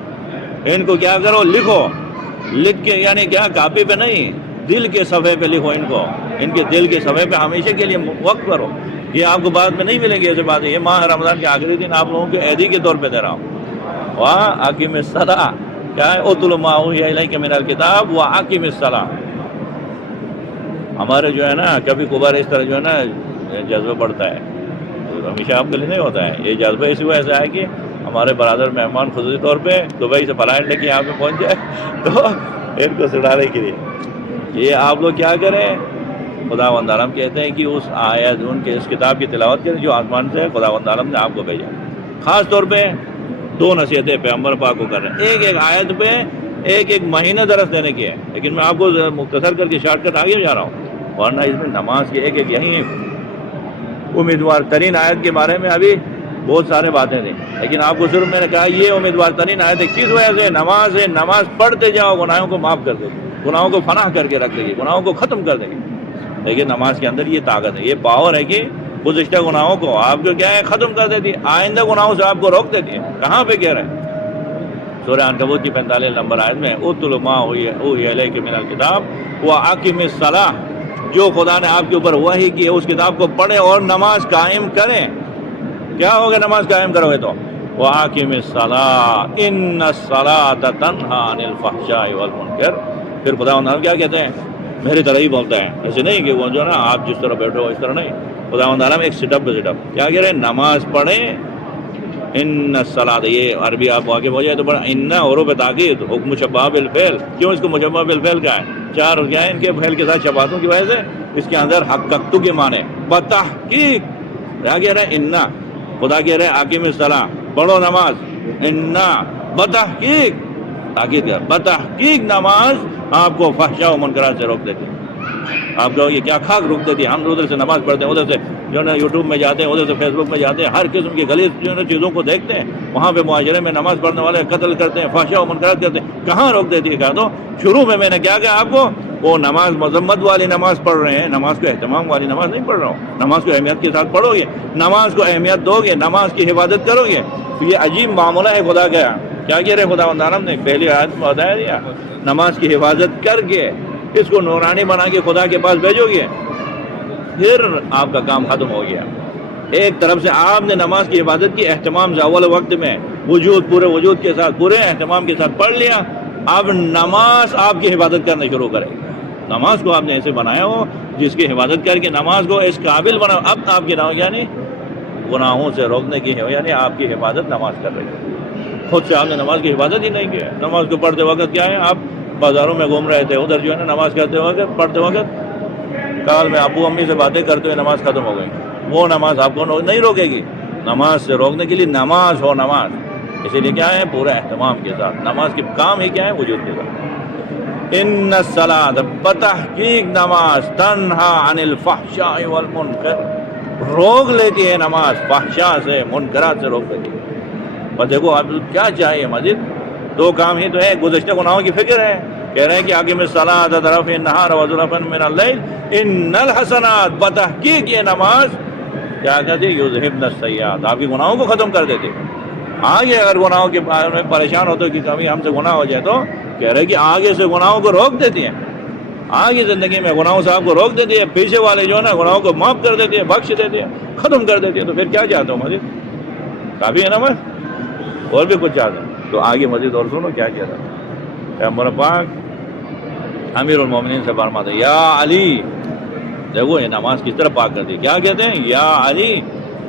ان کو کیا کرو لکھو, لکھ کے یعنی کیا کاپی پہ نہیں دل کے صفحے پہ لکھو ان کو, ان کے دل کے صفحے پہ ہمیشہ کے لیے وقت کرو. یہ آپ کو بعد میں نہیں ملیں گے ایسے باتیں. یہ ماہ رمضان کے آخری دن آپ لوگوں کے عیدی کے طور پہ دے رہا ہوں. وَأَقِمِ الصَّلَاةَ کیا ہے اتل ما اوحی الیک من الکتاب وَأَقِمِ الصَّلَاةَ. ہمارے جو ہے نا کبھی کبھار اس طرح جو ہے نا جذبہ بڑھتا ہے, ہمیشہ آپ کے لیے نہیں ہوتا ہے. یہ جذبہ اسی وجہ سے ہے کہ ہمارے برادر مہمان خصوصی طور پہ دبئی سے فلائٹ لے کے یہاں پہ پہنچ جائے تو ان کو سڑانے کے لیے یہ آپ لوگ کیا کریں. خداوند عالم کہتے ہیں کہ اس آیت ان کے اس کتاب کی تلاوت کریں جو آسمان سے خداوند عالم نے آپ کو بھیجا. خاص طور پہ 2 نصیحتیں پیغمبر پاک کو کر رہے ہیں. ایک آیت پہ ایک مہینہ درس دینے کی ہے, لیکن میں آپ کو مختصر کر کے شارٹ کٹ آگے جا رہا ہوں. ورنہ اس میں نماز کی ایک یہی امیدوار ترین آیت کے بارے میں ابھی بہت سارے باتیں تھیں, لیکن آپ کو صرف میں نے کہا یہ امیدوار ترین آیت ہے. کس وجہ سے؟ نماز ہے, نماز پڑھتے جاؤ گناہوں کو معاف کر دے گی, گناہوں کو فنا کر کے رکھ دے گی, گناہوں کو ختم کر دے گی. لیکن نماز کے اندر یہ طاقت ہے, یہ پاور ہے کہ گزشتہ گناہوں کو آپ کو کیا ہے ختم کر دیتی ہے, آئندہ گناہوں سے آپ کو روک دیتی ہے. کہاں پہ کہہ رہے ہیں؟ سورہ عنکبوت کی 45 نمبر آیت میں اتل ما اوحی الیک من الکتاب وَأَقِمِ الصَّلَاةَ. جو خدا نے آپ کے اوپر وحی کی ہے اس کتاب کو پڑھیں اور نماز قائم کریں. کیا ہوگا نماز قائم کرو گے تو وَأَقِمِ الصَّلَاةَ إِنَّ الصَّلَاةَ تَنْهَىٰ عَنِ الْفَحْشَاءِ وَالْمُنكَرِ. پھر خدا تعالیٰ کیا کہتے ہیں؟ میری طرح ہی بولتا ہے, ایسے نہیں کہ وہ جو نا آپ جس طرح بیٹھو اس طرح نہیں. خدا تعالیٰ ایک سٹ اپ کیا کہہ رہے ہیں؟ نماز پڑھیں. ان الصلاۃ, یہ عربی آپ واقف ہو جائے تو بڑا ان عروف تاکید حکم مشبہ بالفعل. کیوں اس کو مشبہ بالفعل کا ہے؟ 4 کیا ہے ان کے فعل کے ساتھ شباہتوں کی وجہ سے اس کے اندر حققت کے معنی بتحقیق. کیا کہہ رہے ہیں؟ ان خدا کہہ رہے ہیں اقیم الصلاۃ پڑھو نماز. ان بتحقیق تاکید کیا بتحقیق نماز آپ کو فحشاء و منکرات سے روک دیتی ہے. آپ کو یہ کیا خاک روک دیتی ہے. ہم ادھر سے نماز پڑھتے ہیں, ادھر سے جو ہے نا یوٹیوب میں جاتے ہیں, ادھر سے فیس بک میں جاتے ہیں, ہر قسم کی غلیظ جو ہے نا چیزوں کو دیکھتے ہیں. وہاں پہ معاشرے میں نماز پڑھنے والے قتل کرتے ہیں, فحشاء و منکرات کرتے ہیں. کہاں روک دیتی ہے؟ کہا تو شروع میں نے کیا کہا آپ کو, وہ نماز مذمت والی نماز پڑھ رہے ہیں, نماز کو اہتمام والی نماز نہیں پڑھ رہا ہوں. نماز کو اہمیت کے ساتھ پڑھو گے, نماز کو اہمیت دو گے, نماز کی حفاظت کرو گے. یہ عجیب معاملہ ہے خدا کا. کیا کہہ رہے خدا عالم نے پہلی آیت میں بتایا دیا, نماز کی حفاظت کر کے اس کو نورانی بنا کے خدا کے پاس بھیجو گے, پھر آپ کا کام ختم ہو گیا. ایک طرف سے آپ نے نماز کی حفاظت کی اہتمام سے اول وقت میں پورے وجود کے ساتھ پورے اہتمام کے ساتھ پڑھ لیا. اب نماز آپ کی حفاظت کرنا شروع کرے. نماز کو آپ نے ایسے بنایا ہو جس کی حفاظت کر کے نماز کو اس قابل بناؤ. اب آپ کی نماز یعنی گناہوں سے روکنے کی ہے, یعنی آپ کی حفاظت نماز کر رہی ہے. خود سے آپ نے نماز کی حفاظت ہی نہیں کی ہے. نماز کو پڑھتے وقت کیا ہے, آپ بازاروں میں گھوم رہے تھے, ادھر جو ہے نا نماز کرتے وقت پڑھتے وقت کال میں ابو امی سے باتیں کرتے ہوئے نماز ختم ہو گئی. وہ نماز آپ کو نہیں روکے گی. نماز سے روکنے کے لیے نماز ہو نماز, اسی لیے کیا ہے پورے اہتمام کے ساتھ. نماز کے کام ہی کیا ہے وجود کے ساتھ. ان الصلاۃ بتحقیق نماز تنہا عن الفحشاء والمنکر, روک لیتی ہے نماز فحشاء سے منکرات سے روک لیتی ہے. اور دیکھو اب کیا چاہیے مزید, 2 کام ہی تو ہے. گزشتہ گناہوں کی فکر ہے, کہہ رہے ہیں کہ اقیم الصلاۃ طرفی النہار وزلفا من اللیل ان الحسنات. بتحقیق یہ نماز کیا کہتی ہے یذہبن السیئات, آپ کے گناہوں کو ختم کر دیتے. آگے اگر گناہوں کے بارے میں پریشان ہوتے کہ کبھی ہم سے گناہ ہو جائے تو کہہ رہے کہ آگے سے گناہوں کو روک دیتی ہیں. آگے زندگی میں گناہوں سے آپ کو روک دیتی ہے. پیچھے والے جو ہے نا گناہوں کو معاف کر دیتی ہے, بخش دیتی ہے, ختم کر دیتی ہے. تو پھر کیا چاہتے ہو مزید؟ کافی ہے نا بس, اور بھی کچھ چاہتے ہیں تو آگے مزید اور سنو کیا کہہ رہا ہے. پیغمبر پاک امیر المومنین سے فرماتے ہیں یا علی, دیکھو یہ نماز کس طرح پاک کرتی ہے. کیا کہتے ہیں؟ یا علی,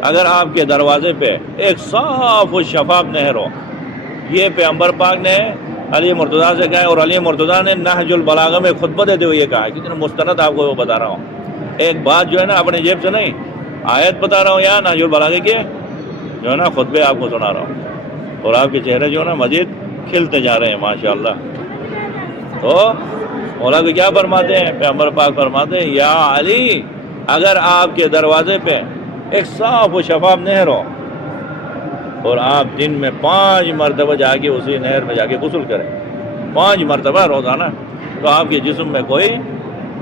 اگر آپ کے دروازے پہ ایک صاف و شفاف نہر ہو. یہ پیغمبر پاک نے علی مرتضیٰ سے کہا ہے, اور علی مرتضیٰ نے نہج البلاغہ میں خطبہ دیتے ہوئے یہ کہا ہے. کتنا مستند آپ کو وہ بتا رہا ہوں. ایک بات جو ہے نا اپنے جیب سے نہیں, آیت بتا رہا ہوں یا نہج البلاغہ کے جو ہے نا خطبے آپ کو سنا رہا ہوں. اور آپ کے چہرے جو ہے نا مزید کھلتے جا رہے ہیں ماشاءاللہ. تو مولا کو کیا فرماتے ہیں؟ پیغمبر پاک فرماتے ہیں یا علی, اگر آپ کے دروازے پہ ایک صاف و شفاف نہر ہو اور آپ دن میں 5 مرتبہ جا کے اسی نہر میں جا کے غسل کریں, 5 مرتبہ روزانہ, تو آپ کے جسم میں کوئی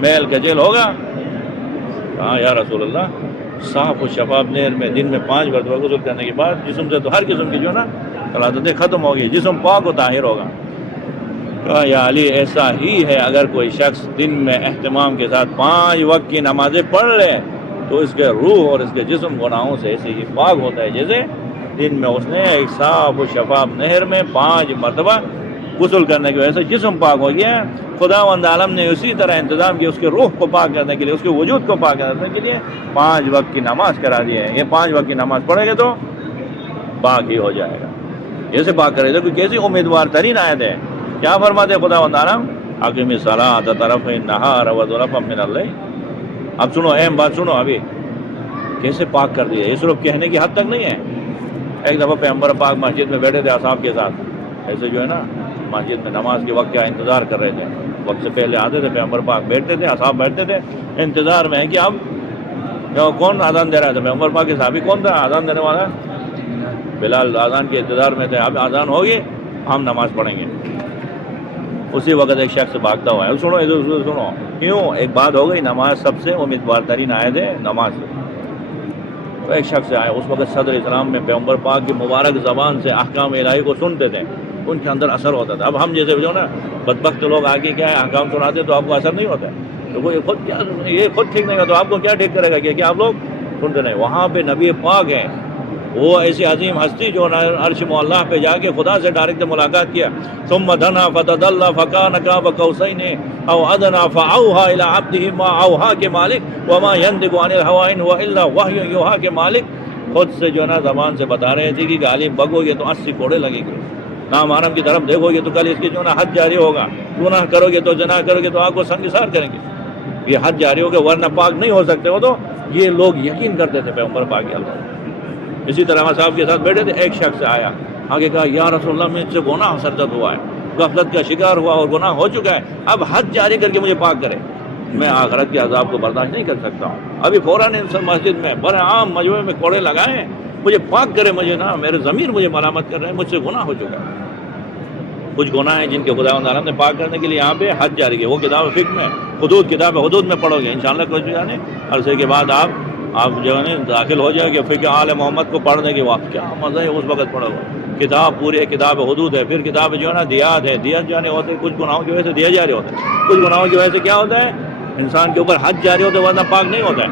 میل کچیل ہوگا؟ ہاں یا رسول اللہ, صاف و شفاف نہر میں دن میں 5 مرتبہ غسل کرنے کے بعد جسم سے تو ہر قسم کی جو ہے نا غلاظتیں ختم ہوگی، جسم پاک و طاہر ہوگا۔ کہا یا علی ایسا ہی ہے اگر کوئی شخص دن میں اہتمام کے ساتھ 5 وقت کی نمازیں پڑھ لے تو اس کے روح اور اس کے جسم گناہوں سے ایسے ہی پاک ہوتا ہے جیسے دن میں اس نے ایک صاف و شفاف نہر میں 5 مرتبہ غسل کرنے کی وجہ سے جسم پاک ہو گیا۔ خداوند عالم نے اسی طرح انتظام کیا اس کے روح کو پاک کرنے کے لیے، اس کے وجود کو پاک کرنے کے لیے 5 وقت کی نماز کرا دی ہے۔ یہ 5 وقت کی نماز پڑھیں گے تو پاک ہی ہو جائے گا۔ جیسے پاک کرے تو کیسی امیدوار ترین آیت ہے۔ کیا فرماتے خداوند عالم؟ اقیم الصلاۃ طرفی النہار وزلفا من اللیل۔ اب سنو، اہم بات سنو، ابھی کیسے پاک کر دیا۔ یہ صرف کہنے کی حد تک نہیں ہے۔ ایک دفعہ پیغمبر پاک مسجد میں بیٹھے تھے اصحاب کے ساتھ، ایسے جو ہے نا مسجد میں نماز کے وقت کا انتظار کر رہے تھے، وقت سے پہلے آتے تھے، پیغمبر پاک بیٹھتے تھے، اصحاب بیٹھتے تھے انتظار میں ہے کہ اب کون اذان دے رہا تھا۔ پیغمبر پاک کے صحابی کون تھا اذان دینے والا؟ بلال اذان کے انتظار میں تھے، اب اذان ہوگی ہم نماز پڑھیں گے۔ اسی وقت ایک شخص بھاگتا ہوا ہے، سنو ادھر سنو، کیوں ایک بات ہو گئی، نماز سب سے امیدوار ترین آیت ہے نماز۔ تو ایک شخص آیا، اس وقت صدر اسلام میں پیغمبر پاک کی مبارک زبان سے احکام الہی کو سنتے تھے، ان کے اندر اثر ہوتا تھا۔ اب ہم جیسے جو نا بدبخت لوگ آگے کیا ہے احکام سناتے تو آپ کو اثر نہیں ہوتا ہے، تو وہ یہ خود ٹھیک نہیں ہوتا تو آپ کو کیا ٹھیک کرے گا کہ آپ لوگ سنتے نہیں۔ وہاں پہ نبی پاک ہے، وہ ایسی عظیم ہستی جو عرش معلّہ پہ جا کے خدا سے ڈائریکٹ ملاقات کیا۔ ثم دنا فتدلى فكان قاب قوسين او ادنى فاوحى الى عبده ما اوحى کے مالک وما ينطق عن الهوى ان هو الا وحي يوحى کے مالک خود سے جو ہے نا زبان سے بتا رہے تھے کہ غالب بگو گے تو 80 کوڑے لگیں گے، نامحرم کی طرف دیکھو گے تو کل اس کی جو ہے نا حد جاری ہوگا، گناہ کرو گے تو زنا کرو گے تو آپ کو سنگسار کریں گے، یہ حد جاری ہوگا ورنہ پاک نہیں ہو سکتے ہو۔ تو یہ لوگ یقین کرتے تھے پیغمبر پاک کے اللہ۔ اسی طرح ہم صاحب کے ساتھ بیٹھے تھے، ایک شخص آیا آگے کہا یا رسول اللہ مجھ سے گناہ سرزد ہوا ہے، غفلت کا شکار ہوا اور گناہ ہو چکا ہے، اب حد جاری کر کے مجھے پاک کرے، میں آخرت کے عذاب کو برداشت نہیں کر سکتا ہوں، ابھی فوراً مسجد میں بڑے عام مجموعے میں کوڑے لگائیں، مجھے پاک کرے، مجھے نا میرے ضمیر مجھے ملامت کر رہے ہیں، مجھ سے گناہ ہو چکا ہے۔ کچھ گناہ ہیں جن کے خداوند عالم نے پاک کرنے کے لیے یہاں پہ حد جاری کی، وہ کتاب فقہ میں حدود، کتاب حدود میں پڑھو گے انشاءاللہ کچھ بھی جانے عرصے کے بعد آپ جو ہے داخل ہو جائے گے فقہ آل محمد کو پڑھنے کے وقت، کیا مزہ ہے اس وقت پڑھو گا۔ کتاب پوری کتاب حدود ہے، پھر کتاب جو ہے نا دیات ہے، دیات جانے ہوتے کچھ گناہوں کی وجہ سے دیا جاری ہوتا ہے، کچھ گناہوں کی وجہ سے کیا ہوتا ہے انسان کے اوپر حد جاری ہوتا ہے ورنہ پاک نہیں ہوتا ہے۔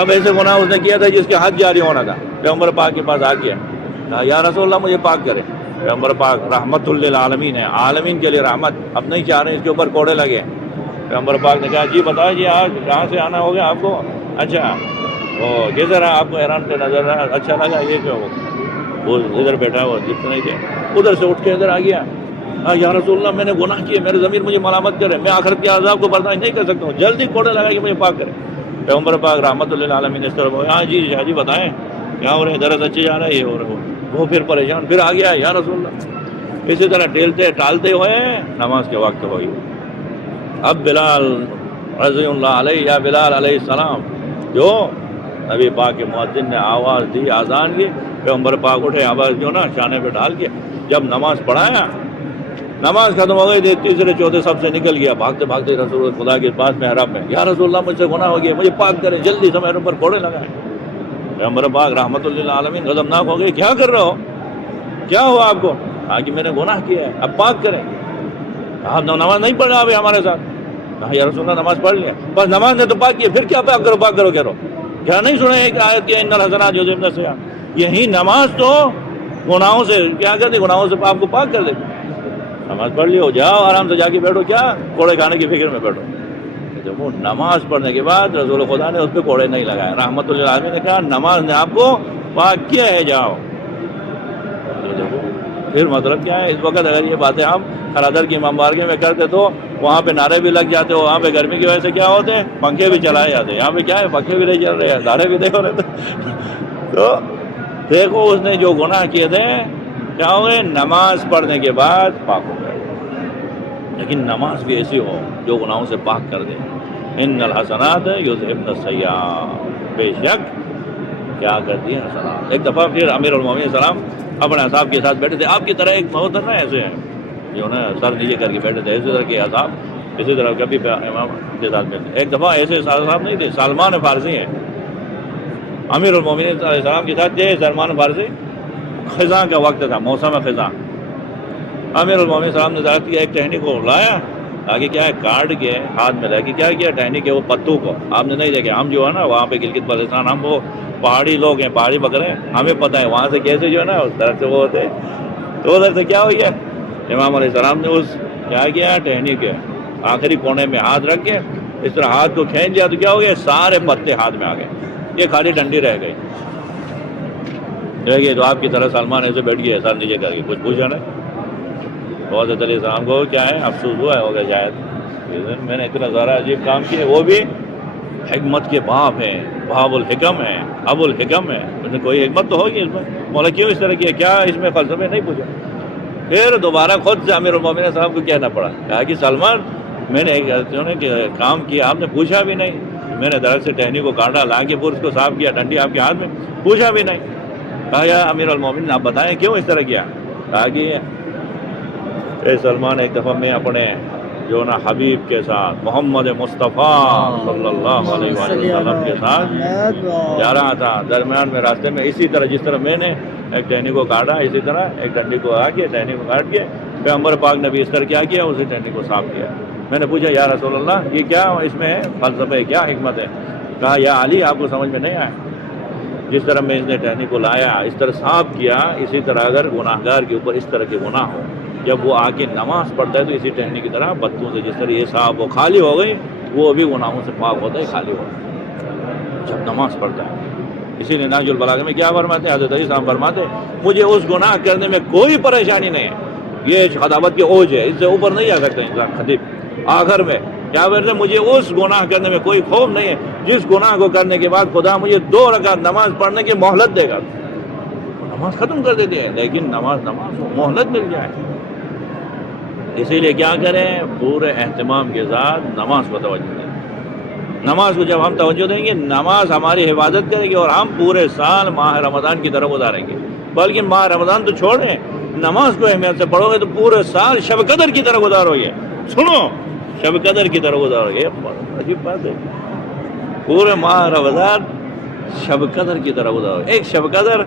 اب ایسے گناہ اس نے کیا تھا جس کے حد جاری ہونا تھا، پیغمبر پاک کے پاس آ گیا، کہا یا رسول اللہ مجھے پاک کرے۔ پیغمبر پاک رحمت للعالمین ہے، عالمین کے لیے رحمت، اب نہیں چاہ رہے اس کے اوپر کوڑے لگے۔ پیغمبر پاک نے کہا جی بتائیں جی آج کہاں سے آنا ہوگا آپ کو؟ اچھا وہ کیسا رہا آپ کو؟ حیران پہ نظر رہا، اچھا لگا یہ جو وہ ادھر بیٹھا ہوا جس نہیں تھے، ادھر سے اٹھ کے ادھر آ گیا، یا رسول اللہ میں نے گناہ کیے، میرے ضمیر مجھے ملامت کرے، میں آخرت کے عذاب کو برداشت نہیں کر سکتا ہوں، جلدی کوڑے لگا کہ مجھے پاک کرے۔ پیغمبر پاک رحمت للعالمین اس طرح ہاں جی شاہ جی بتائیں کیا ہو رہے ہیں، درس اچھے جا رہا ہے یہ ہو رہا ہے وہ پھر پریشان، پھر آ گیا یا رسول اللہ۔ اسی طرح ٹالتے ہوئے نماز کے وقت ہوئی۔ اب بلال رضی اللہ علیہ یا بلال علیہ السلام جو نبی پاک کے مؤذن نے آواز دی اذان کی، پیغمبر پاک اٹھے آواز جو نا شانے پہ ڈال کے جب نماز پڑھایا، نماز ختم ہو گئی تھی، تیسرے چوتھے سب سے نکل گیا بھاگتے بھاگتے رسول خدا کے پاس محراب میں، یا رسول اللہ مجھ سے گناہ ہو گیا، مجھے پاک کرے، جلدی سے میرے اوپر کوڑے لگائے۔ پیغمبر پاک رحمت للعالمین غضبناک ہو گئے، کیا کر رہے ہو، کیا ہوا آپ کو؟ کہ میں نے گناہ کیا ہے، اب پاک کریں۔ آپ نماز نہیں پڑھا ابھی ہمارے ساتھ؟ کہا یا رسول اللہ نماز پڑھ لیا، بس نماز نے تو پاک کیا، پھر کیا پاک کرو پاک کرو کہہ رہو، کیا نہیں سنے ایک آیت کی ان الحسنات یذہبن السیئات، یہی نماز تو گناہوں سے کیا کرتی، گناہوں سے آپ کو پاک کر دیتی۔ نماز پڑھ لی ہو جاؤ آرام سے جا کے بیٹھو، کیا کوڑے کھانے کی فکر میں بیٹھو۔ جب وہ نماز پڑھنے کے بعد رسول خدا نے اس پہ کوڑے نہیں لگائے، رحمت للعالمین نے کہا نماز نے آپ کو پاک کیا ہے، جاؤ۔ پھر مطلب کیا ہے، اس وقت اگر یہ باتیں ہم خرادر کی امام بارگاہ میں کرتے تو وہاں پہ نعرے بھی لگ جاتے، وہاں پہ گرمی کی وجہ سے کیا ہوتے ہیں پنکھے بھی چلائے جاتے، یہاں پہ کیا ہے پنکھے بھی نہیں چل رہے ہیں، نعرے بھی نہیں ہو رہے تھے۔ تو دیکھو اس نے جو گناہ کیے تھے کیا ہو گئے، نماز پڑھنے کے بعد پاک ہو گئے۔ لیکن نماز بھی ایسی ہو جو گناہوں سے پاک کر دے، ان الحسنات یذہبن السیئات، بے شک کیا کرتی ہیں حسنات۔ ایک دفعہ پھر امیر المومنین السلام اپنے اصحاب کے ساتھ بیٹھے تھے، آپ کی طرح ایک بہت نا ایسے ہیں جو نا سر نیچے کر کے بیٹھے تھے، اسی طرح کے اصحاب اسی طرح کبھی امام کے ساتھ بیٹھے۔ ایک دفعہ ایسے صاحب نہیں تھے، سلمان فارسی ہیں، امیر المومنین علیہ السلام کے ساتھ تھے سلمان فارسی، خزاں کا وقت تھا، موسم خزاں. امیر المومنین علیہ السلام نے ذات کیا، ایک ٹہنی کو لایا، آگے کیا ہے کاٹ کے ہاتھ میں لے کے کیا کیا ٹہنی کے وہ پتوں کو. آپ نے نہیں دیکھا، ہم جو ہے نا وہاں پہ گلگت بلتستان، ہم وہ پہاڑی لوگ ہیں، پہاڑی بکرے ہیں، ہمیں پتہ ہے وہاں سے کیسے جو ہے نا اس طرح سے وہ ہوتے. تو ادھر سے کیا ہو گیا، امام علیہ السلام نے اس کیا کیا ٹہنی کے آخری کونے میں ہاتھ رکھ کے اس طرح ہاتھ کو کھینچ دیا، تو کیا ہو گیا سارے پتے ہاتھ میں آ گئے، یہ خالی ڈنڈی رہ گئی. تو آپ کی طرح سلمان ایسے بیٹھ گیا سر نیچے کر کے، کچھ پوچھا نہیں. بہت علیہ السلام کو کیا ہے افسوس ہوا ہے ہوگا شاید میں نے اتنا سارا عجیب کام کیا. وہ بھی حکمت کے باپ ہیں، باب الحکم ہے، ابو الحکم ہے، کوئی حکمت تو ہوگی اس میں. مولا کیوں اس طرح کیا، کیا اس میں فلسفے نہیں پوچھا. پھر دوبارہ خود سے امیر المومنین صاحب کو کہنا پڑا، کہا کہ سلمان میں نے ایک کام کیا، آپ نے پوچھا بھی نہیں. میں نے درخت سے ٹہنی کو کاٹا، لا کے پھر اس کو صاف کیا، ڈنڈی آپ کے ہاتھ میں، پوچھا بھی نہیں. کہا یا امیر المومنین آپ بتائیں کیوں اس طرح کیا. کہا کہ اے سلمان ایک دفعہ میں اپنے جو نا حبیب کے ساتھ محمد مصطفیٰ صلی اللہ علیہ وآلہ وسلم کے ساتھ جا رہا تھا، درمیان میں راستے میں اسی طرح جس طرح میں نے ایک ٹہنی کو کاٹا، اسی طرح ایک ڈنڈی کو آ کے ٹہنی کو کاٹ کے پیغمبر پاک نے بھی اس طرح کیا کیا، اسی ٹہنی کو صاف کیا. میں نے پوچھا یا رسول اللہ یہ کیا اس میں فلسفہ ہے، کیا حکمت ہے. کہا یا علی آپ کو سمجھ میں نہیں آیا، جس طرح میں اس نے ٹہنی کو لایا اس طرح صاف کیا، اسی طرح اگر گناہ گار کے اوپر اس طرح کے گناہ ہو، جب وہ آ کے نماز پڑھتا ہے تو اسی ٹہنی کی طرح بتوں سے جس طرح یہ صاحب وہ خالی ہو گئی، وہ بھی گناہوں سے پاک ہوتا ہے، خالی ہوتا ہے جب نماز پڑھتا ہے. اسی لیے نہج البلاغہ میں کیا فرماتے ہیں حضرت علی صاحب فرماتے ہیں مجھے اس گناہ کرنے میں کوئی پریشانی نہیں ہے، یہ خطابت کے اوج ہے، اس سے اوپر نہیں آ سکتا انسان. خطیب آخر میں کیا بولتے ہیں مجھے اس گناہ کرنے میں کوئی خوف نہیں ہے جس گناہ کو کرنے کے بعد خدا مجھے 2 رکعت نماز پڑھنے کی مہلت دے گا. نماز ختم کر دیتے ہیں لیکن نماز ہو، مہلت مل جائے. اسی لیے کیا کریں، پورے اہتمام کے ساتھ نماز کو توجہ دیں. نماز کو جب ہم توجہ دیں گے، نماز ہماری حفاظت کرے گی اور ہم پورے سال ماہ رمضان کی طرف گزاریں گے. بلکہ ماہ رمضان تو چھوڑیں، نماز کو اہمیت سے پڑھو گے تو پورے سال شب قدر کی طرف گزارو گے. سنو، شب قدر کی طرف گزارو گے، عجیب بات ہے. پورے ماہ رمضان شب قدر کی طرف گزارو. ایک شب قدر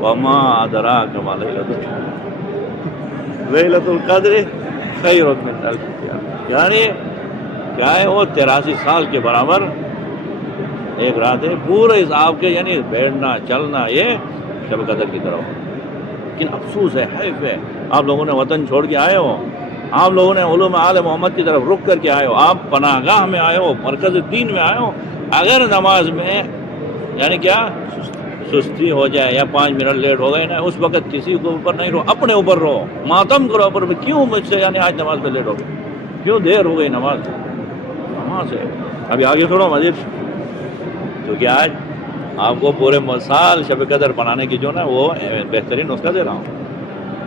وما ادراک ما لیلۃ القدر خیر من الف شہر، یعنی کیا ہے وہ 83 سال کے برابر ایک رات ہے. پورے حساب کے یعنی بیٹھنا چلنا یہ شب قدر کی طرف. لیکن افسوس ہے، حیف ہے، آپ لوگوں نے وطن چھوڑ کے آئے ہو، آپ لوگوں نے علوم آل محمد کی طرف رخ کر کے آئے ہو، آپ پناہ گاہ میں آئے ہو، مرکز دین میں آئے ہو. اگر نماز میں یعنی کیا سستی ہو جائے یا 5 منٹ لیٹ ہو گئے نا، اس وقت کسی کو اوپر نہیں رو، اپنے اوپر رو، ماتم کرو اوپر. کیوں مجھ سے یعنی آج نماز پہ لیٹ ہو گئی، کیوں دیر ہو گئی نماز ہے. ابھی آگے تھوڑا مزید، تو کیا آج آپ کو پورے سال شب قدر بنانے کی جو نا وہ بہترین نسخہ دے رہا ہوں.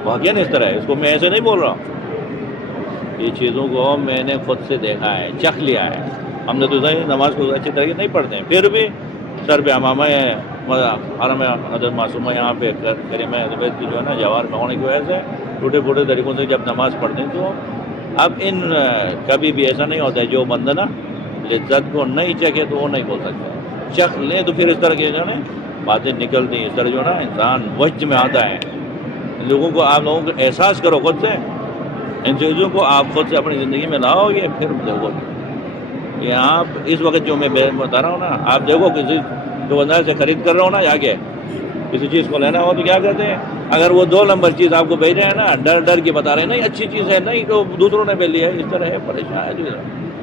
واقعی نہیں اس طرح ہے، اس کو میں ایسے نہیں بول رہا ہوں، یہ چیزوں کو میں نے خود سے دیکھا ہے، چکھ لیا ہے. ہم نے تو نماز کو اچھی طرح نہیں پڑھتے ہیں، پھر بھی سر پہ امامہ حرم حضرت معصومہ یہاں پہ کریمہ کی جو ہے نا جوار میں ہونے کی وجہ سے ٹوٹے پھوٹے طریقوں سے جب نماز پڑھتے ہیں تو اب ان کبھی بھی ایسا نہیں ہوتا ہے جو بندہ نا لذت کو نہیں چکھے تو وہ نہیں بول سکتا. چکھ لیں تو پھر اس طرح کے جو ہے باتیں نکلتی ہیں، اس طرح جو ہے نا انسان وجد میں آتا ہے. لوگوں کو آپ لوگوں کو احساس کرو خود سے، ان چیزوں کو آپ خود سے اپنی زندگی میں لاؤ گے، پھر دیکھو گے. یہ آپ اس وقت جو میں بتا رہا ہوں نا، آپ دیکھو کسی دکاندار سے خرید کر رہا ہوں نا، جا کے کسی چیز کو لینا ہو تو کیا کہتے ہیں، اگر وہ 2 نمبر چیز آپ کو بھیج رہے ہیں نا، ڈر ڈر کے بتا رہے ہیں نہیں اچھی چیز ہے، نہیں تو دوسروں نے بھیج لیا ہے، اس طرح ہے، پریشان ہے.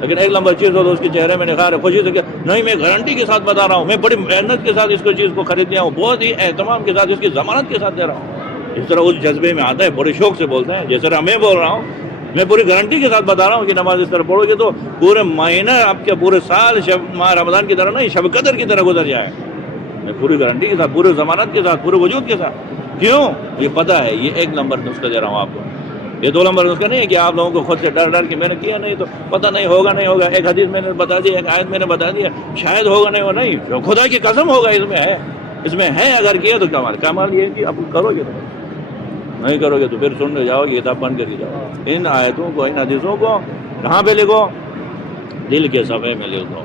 لیکن 1 نمبر چیز ہو تو اس کے چہرے میں نکھار ہے، خوشی سے کہ نہیں میں گارنٹی کے ساتھ بتا رہا ہوں، میں بڑی محنت کے ساتھ اس کو چیز کو خرید لیا ہوں، بہت ہی اہتمام کے ساتھ اس کی ضمانت کے ساتھ دے رہا ہوں. اس طرح اس جذبے میں آتا ہے، بڑے شوق سے بولتے ہیں. جس طرح میں بول رہا ہوں، میں پوری گارنٹی کے ساتھ بتا رہا ہوں کہ نماز اس طرح پڑھو گے تو پورے مہینہ آپ کے پورے سال ماہ رمضان کی طرح نہیں شب قدر کی طرح گزر جائے. میں پوری گارنٹی کے ساتھ، پورے ضمانت کے ساتھ، پورے وجود کے ساتھ. کیوں؟ یہ پتہ ہے، یہ 1 نمبر نسخہ دے رہا ہوں آپ کو. یہ 2 نمبر نسخہ نہیں ہے کہ آپ لوگوں کو خود سے ڈر ڈر کے میں نے کیا نہیں تو پتہ نہیں ہوگا نہیں ہوگا. ایک حدیث میں نے بتا دی، ایک آیت میں نے بتا دیا، شاید ہوگا نہیں ہوگا. نہیں، خدا کی قسم ہوگا، اس میں ہے اگر کیا تو کمال یہ ہے کہ اب کرو گے، تو نہیں کرو گے تو پھر سن جاؤ گے، کتاب بند کر کے جاؤ. ان آیتوں کو، ان حدیثوں کو کہاں پہ لکھو؟ دل کے صفحے میں لکھ دو.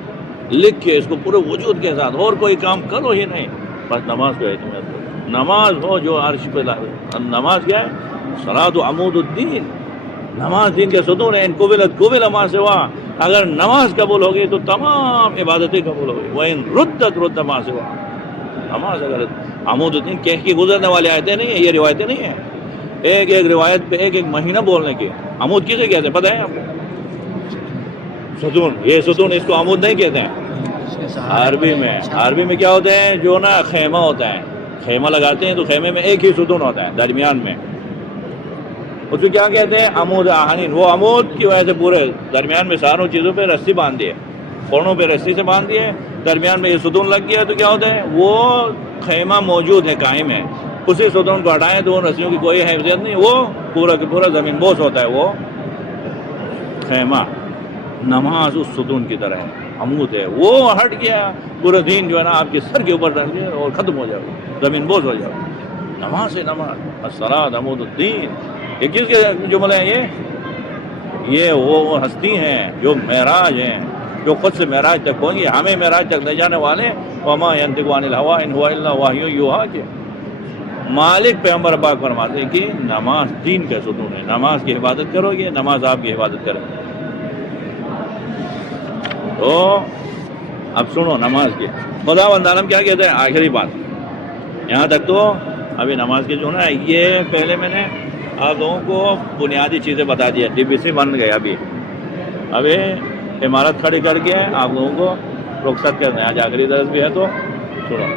لکھ کے اس کو پورے وجود کے ساتھ، اور کوئی کام کرو ہی نہیں، بس نماز کو اہمیت دو، نماز ہو جو عرش پہ نماز کیا ہے؟ صلاۃ عمود الدین، نماز دین کے ستون ہے، ان قبل ما سوا، اگر نماز قبول ہوگی تو تمام عبادتیں قبول ہوگی، وَإِن رُدَّتْ مَا سِوَا، نماز اگر عمود الدین کہہ کے گزرنے والے آیتیں نہیں ہیں، یہ روایتیں نہیں ہیں، ایک ایک روایت پہ ایک ایک مہینہ بولنے کے۔ عمود کسے کہتے ہیں پتہ ہے آپ کو؟ ستون، یہ ستون اس کو عمود نہیں کہتے ہیں عربی میں کیا ہوتے ہیں؟ جو نا خیمہ ہوتا ہے، خیمہ لگاتے ہیں تو خیمے میں ایک ہی ستون ہوتا ہے درمیان میں، اس کو کیا کہتے ہیں؟ عمود آہنین۔ وہ عمود کی وجہ سے پورے درمیان میں ساروں چیزوں پہ رسی باندھ دیے، کونوں پہ رسی سے باندھ دیے، درمیان میں یہ ستون لگ گیا تو کیا ہوتا ہے؟ وہ خیمہ موجود ہے، قائم ہے، اسی ستون کو ہٹائیں تو ان رسیوں کی کوئی حیثیت نہیں، وہ پورا کہ پورا زمین بوس ہوتا ہے وہ خیمہ۔ نماز اس ستون کی طرح ہے، عمود ہے، وہ ہٹ گیا پورا دین جو ہے نا آپ کے سر کے اوپر ڈال گیا اور ختم ہو جائے گا، زمین بوس ہو جائے گا۔ نماز ہے نماز، الصلاۃ عمود الدین، یہ کس کے جملے ہیں؟ یہ وہ ہستی ہیں جو معراج ہیں، جو خود سے معراج تک پہنچ گئی، ہمیں معراج تک لے جانے والے، وما ينطق عن الهوى ان هو الا وحی یوحی کے مالک پیغمبر پاک فرماتے ہیں کہ نماز دین کا ستون ہے، نماز کی عبادت کرو گے، نماز آپ کی عبادت کرے گی۔ تو اب سنو نماز کے خداوند عالم کیا کہتے ہیں، آخری بات یہاں تک تو ابھی نماز کے جو نا یہ پہلے میں نے آپ لوگوں کو بنیادی چیزیں بتا دیا، DBC بن گئے، ابھی عمارت کھڑی کر کے آپ لوگوں کو رخصت کرنا ہے، آج آخری درس بھی ہے تو سنو۔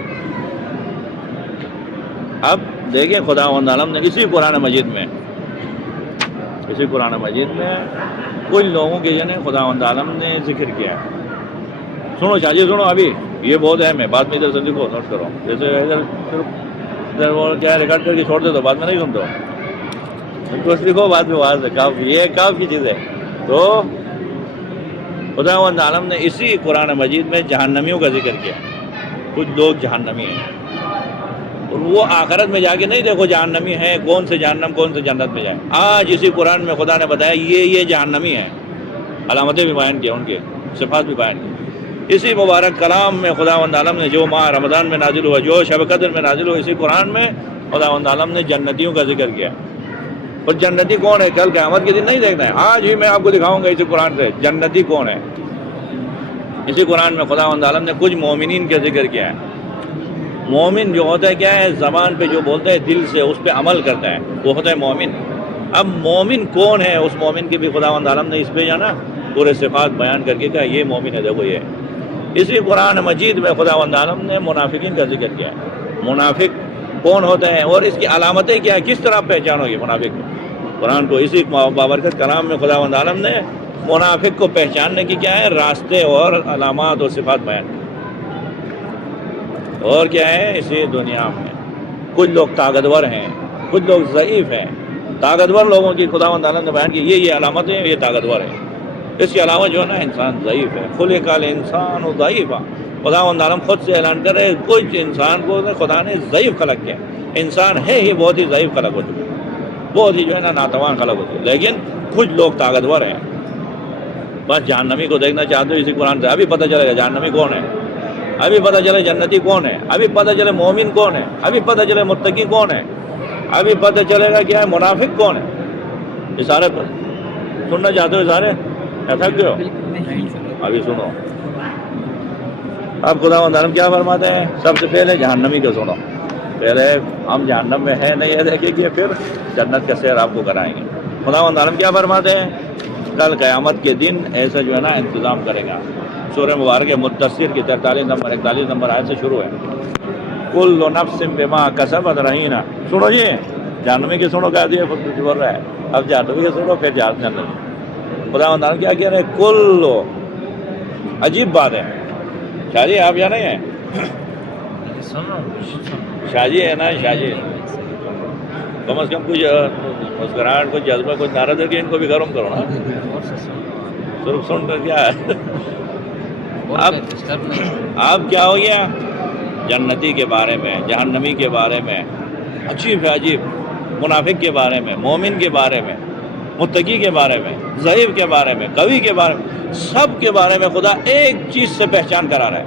اب دیکھیں خداوند عالم نے اسی قرآن مجید میں کچھ لوگوں کے جنہیں خداوند عالم نے ذکر کیا ہے۔ سنو شاہ جی سنو، ابھی یہ بہت اہم ہے، بعد میں ادھر سے لکھو، نوٹ کرو، جیسے ادھر وہ کیا ریکارڈ کر کے چھوڑ دے تو بعد میں نہیں سنتے ہو، کچھ لکھو بعد میں وہاں سے، یہ کافی چیز ہے۔ تو خداوند عالم نے اسی قرآن مجید میں جہنمیوں کا ذکر کیا، کچھ لوگ جہنمی ہیں، اور وہ آخرت میں جا کے نہیں دیکھو جہنمی ہیں، کون سے جہنم کون سے جنت میں جائیں، آج اسی قرآن میں خدا نے بتایا یہ جہنمی ہیں، علامتیں بھی بیان کی، ان کے صفات بھی بیان کی۔ اسی مبارک کلام میں خداوند عالم نے جو ماہ رمضان میں نازل ہوا، جو شب قدر میں نازل ہوا، اسی قرآن میں خداوند عالم نے جنتیوں کا ذکر کیا۔ اور جنتی کون ہے؟ کل قیامت کے دن نہیں دیکھنا ہے، آج ہی میں آپ کو دکھاؤں گا اسی قرآن سے جنتی کون ہے۔ اسی قرآن میں خداوند عالم نے کچھ مومنین کا ذکر کیا ہے۔ مومن جو ہوتا ہے کیا ہے؟ زبان پہ جو بولتا ہے، دل سے اس پہ عمل کرتا ہے، وہ ہوتا ہے مومن۔ اب مومن کون ہے؟ اس مومن کی بھی خداوند عالم نے اس پہ جانا پورے صفات بیان کر کے کہا یہ مومن ہے، دیکھو یہ۔ اسی قرآن مجید میں خداوند عالم نے منافقین کا ذکر کیا ہے، منافق کون ہوتا ہے اور اس کی علامتیں کیا ہے، کس طرح پہچانو گے منافق کو؟ قرآن کو اسی بابرکت کلام میں خداوند عالم نے منافق کو پہچاننے کی کیا ہے راستے اور علامات اور صفات بیان کی۔ اور کیا ہے؟ اسی دنیا میں کچھ لوگ طاقتور ہیں، کچھ لوگ ضعیف ہیں، طاقتور لوگوں کی خداوند عالم نے بیان کی یہ علامتیں، یہ طاقتور ہیں، اس کے علاوہ جو ہے نا انسان ضعیف ہے، خلق الانسان ضعیفا، خداوند عالم خود سے اعلان کرے کچھ انسان کو خدا نے ضعیف خلق کیا، انسان ہے ہی بہت ہی ضعیف خلق ہو چکا، بہت ہی جو ہے نا ناتوان خلق ہوتی ہے، لیکن کچھ لوگ طاقتور ہیں۔ بس جہنمی کو دیکھنا چاہتے ہو اسی قرآن سے ابھی پتہ چلے گا جہنمی کون ہے، ابھی پتہ چلے جنتی کون ہے، ابھی پتہ چلے مومن کون ہے، ابھی پتہ چلے متقی کون ہے، ابھی پتہ چلے گا کیا ہے منافق کون ہے۔ یہ سارے سننا چاہتے ہو سارے؟ تھک گئے ہو؟ ابھی سنو، اب خداوند عالم کیا فرماتے ہیں؟ سب سے پہلے جہنمی کو سنو، پہلے ہم جہنم میں ہیں نہیں ہے دیکھیں گے، پھر جنت کا سیر آپ کو کرائیں گے۔ خداوند عالم کیا فرماتے ہیں؟ کل قیامت کے دن ایسا جو ہے نا انتظام کرے گا۔ سورہ مبارک مدثر کی 43 نمبر 41 نمبر آیت سے شروع ہے، کل نفس بما کسبت رہینہ۔ سنو جی جہنمی کے سنو کہہ دیا بول رہا ہے، اب جہنمی کے سنو پھر جہنم۔ خداوند عالم کیا کہہ رہے ہیں؟ کل، عجیب بات ہے شاہ جی، آپ یہاں نہیں ہیں؟ شاہ جی ہے نا، شاہ جی کم از کم کچھ مسکراہٹ، کچھ جذبہ، کچھ نعرہ دے کے ان کو بھی گرم کرو نا، صرف سن کر کیا ہے۔ اب کیا ہو گیا؟ جنتی کے بارے میں، جہنمی کے بارے میں، عجیب ہے عجیب، منافق کے بارے میں، مومن کے بارے میں، متقی کے بارے میں، ضعیف کے بارے میں، قوی کے بارے میں، سب کے بارے میں خدا ایک چیز سے پہچان کرا رہا ہے.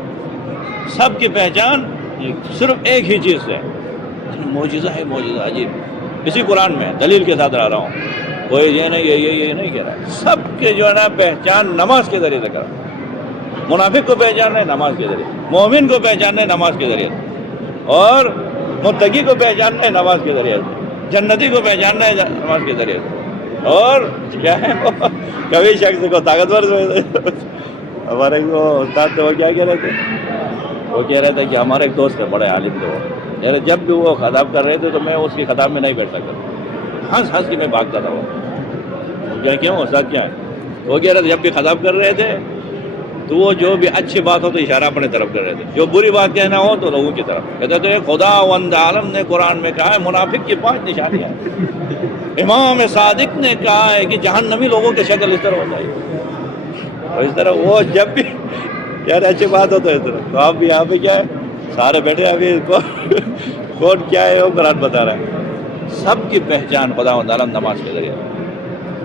سب کی پہچان صرف ایک ہی چیز سے. معجزہ ہے، معجزہ عجیب. اسی قرآن میں دلیل کے ساتھ رہا ہوں. کوئی یہ نہیں یہ نہیں کہہ رہا. سب کے جو ہے نا پہچان نماز کے ذریعے سے کرا. منافق کو پہچاننا ہے نماز کے ذریعے، مومن کو پہچاننا ہے نماز کے ذریعے، اور متقی کو پہچاننا ہے نماز کے ذریعے، جنتی کو پہچاننا ہے نماز کے ذریعے. اور کیا ہے کبھی شخص کو طاقتور ہمارے کو استاد تھے، وہ کیا کہہ رہے تھے؟ وہ کہہ رہے تھے کہ ہمارے ایک دوست ہے بڑے عالم تھے، جب بھی وہ خطاب کر رہے تھے تو میں اس کی خطاب میں نہیں بیٹھ سکتا، ہنس کے میں بھاگتا تھا. وہ کیوں استاد کیا ہے؟ وہ کہہ رہے تھے جب بھی خطاب کر رہے تھے تو وہ جو بھی اچھی بات ہو تو اشارہ اپنے طرف کر رہے تھے، جو بری بات کہنا ہو تو لوگوں کی طرف. کہتے تھے خدا وند عالم نے قرآن میں کہا ہے منافق کی 5 نشانیاں ہیں. امام صادق نے کہا ہے کہ جہنمی لوگوں کی شکل اس طرح ہو جائے گی. اور اس طرح وہ جب بھی یار اچھی بات ہو تو اس طرح. تو آپ بھی یہاں پہ کیا ہے سارے بیٹھے ابھی کون کیا ہے وہ قرآن بتا رہا ہے. سب کی پہچان خدا وند عالم نماز کے ذریعے.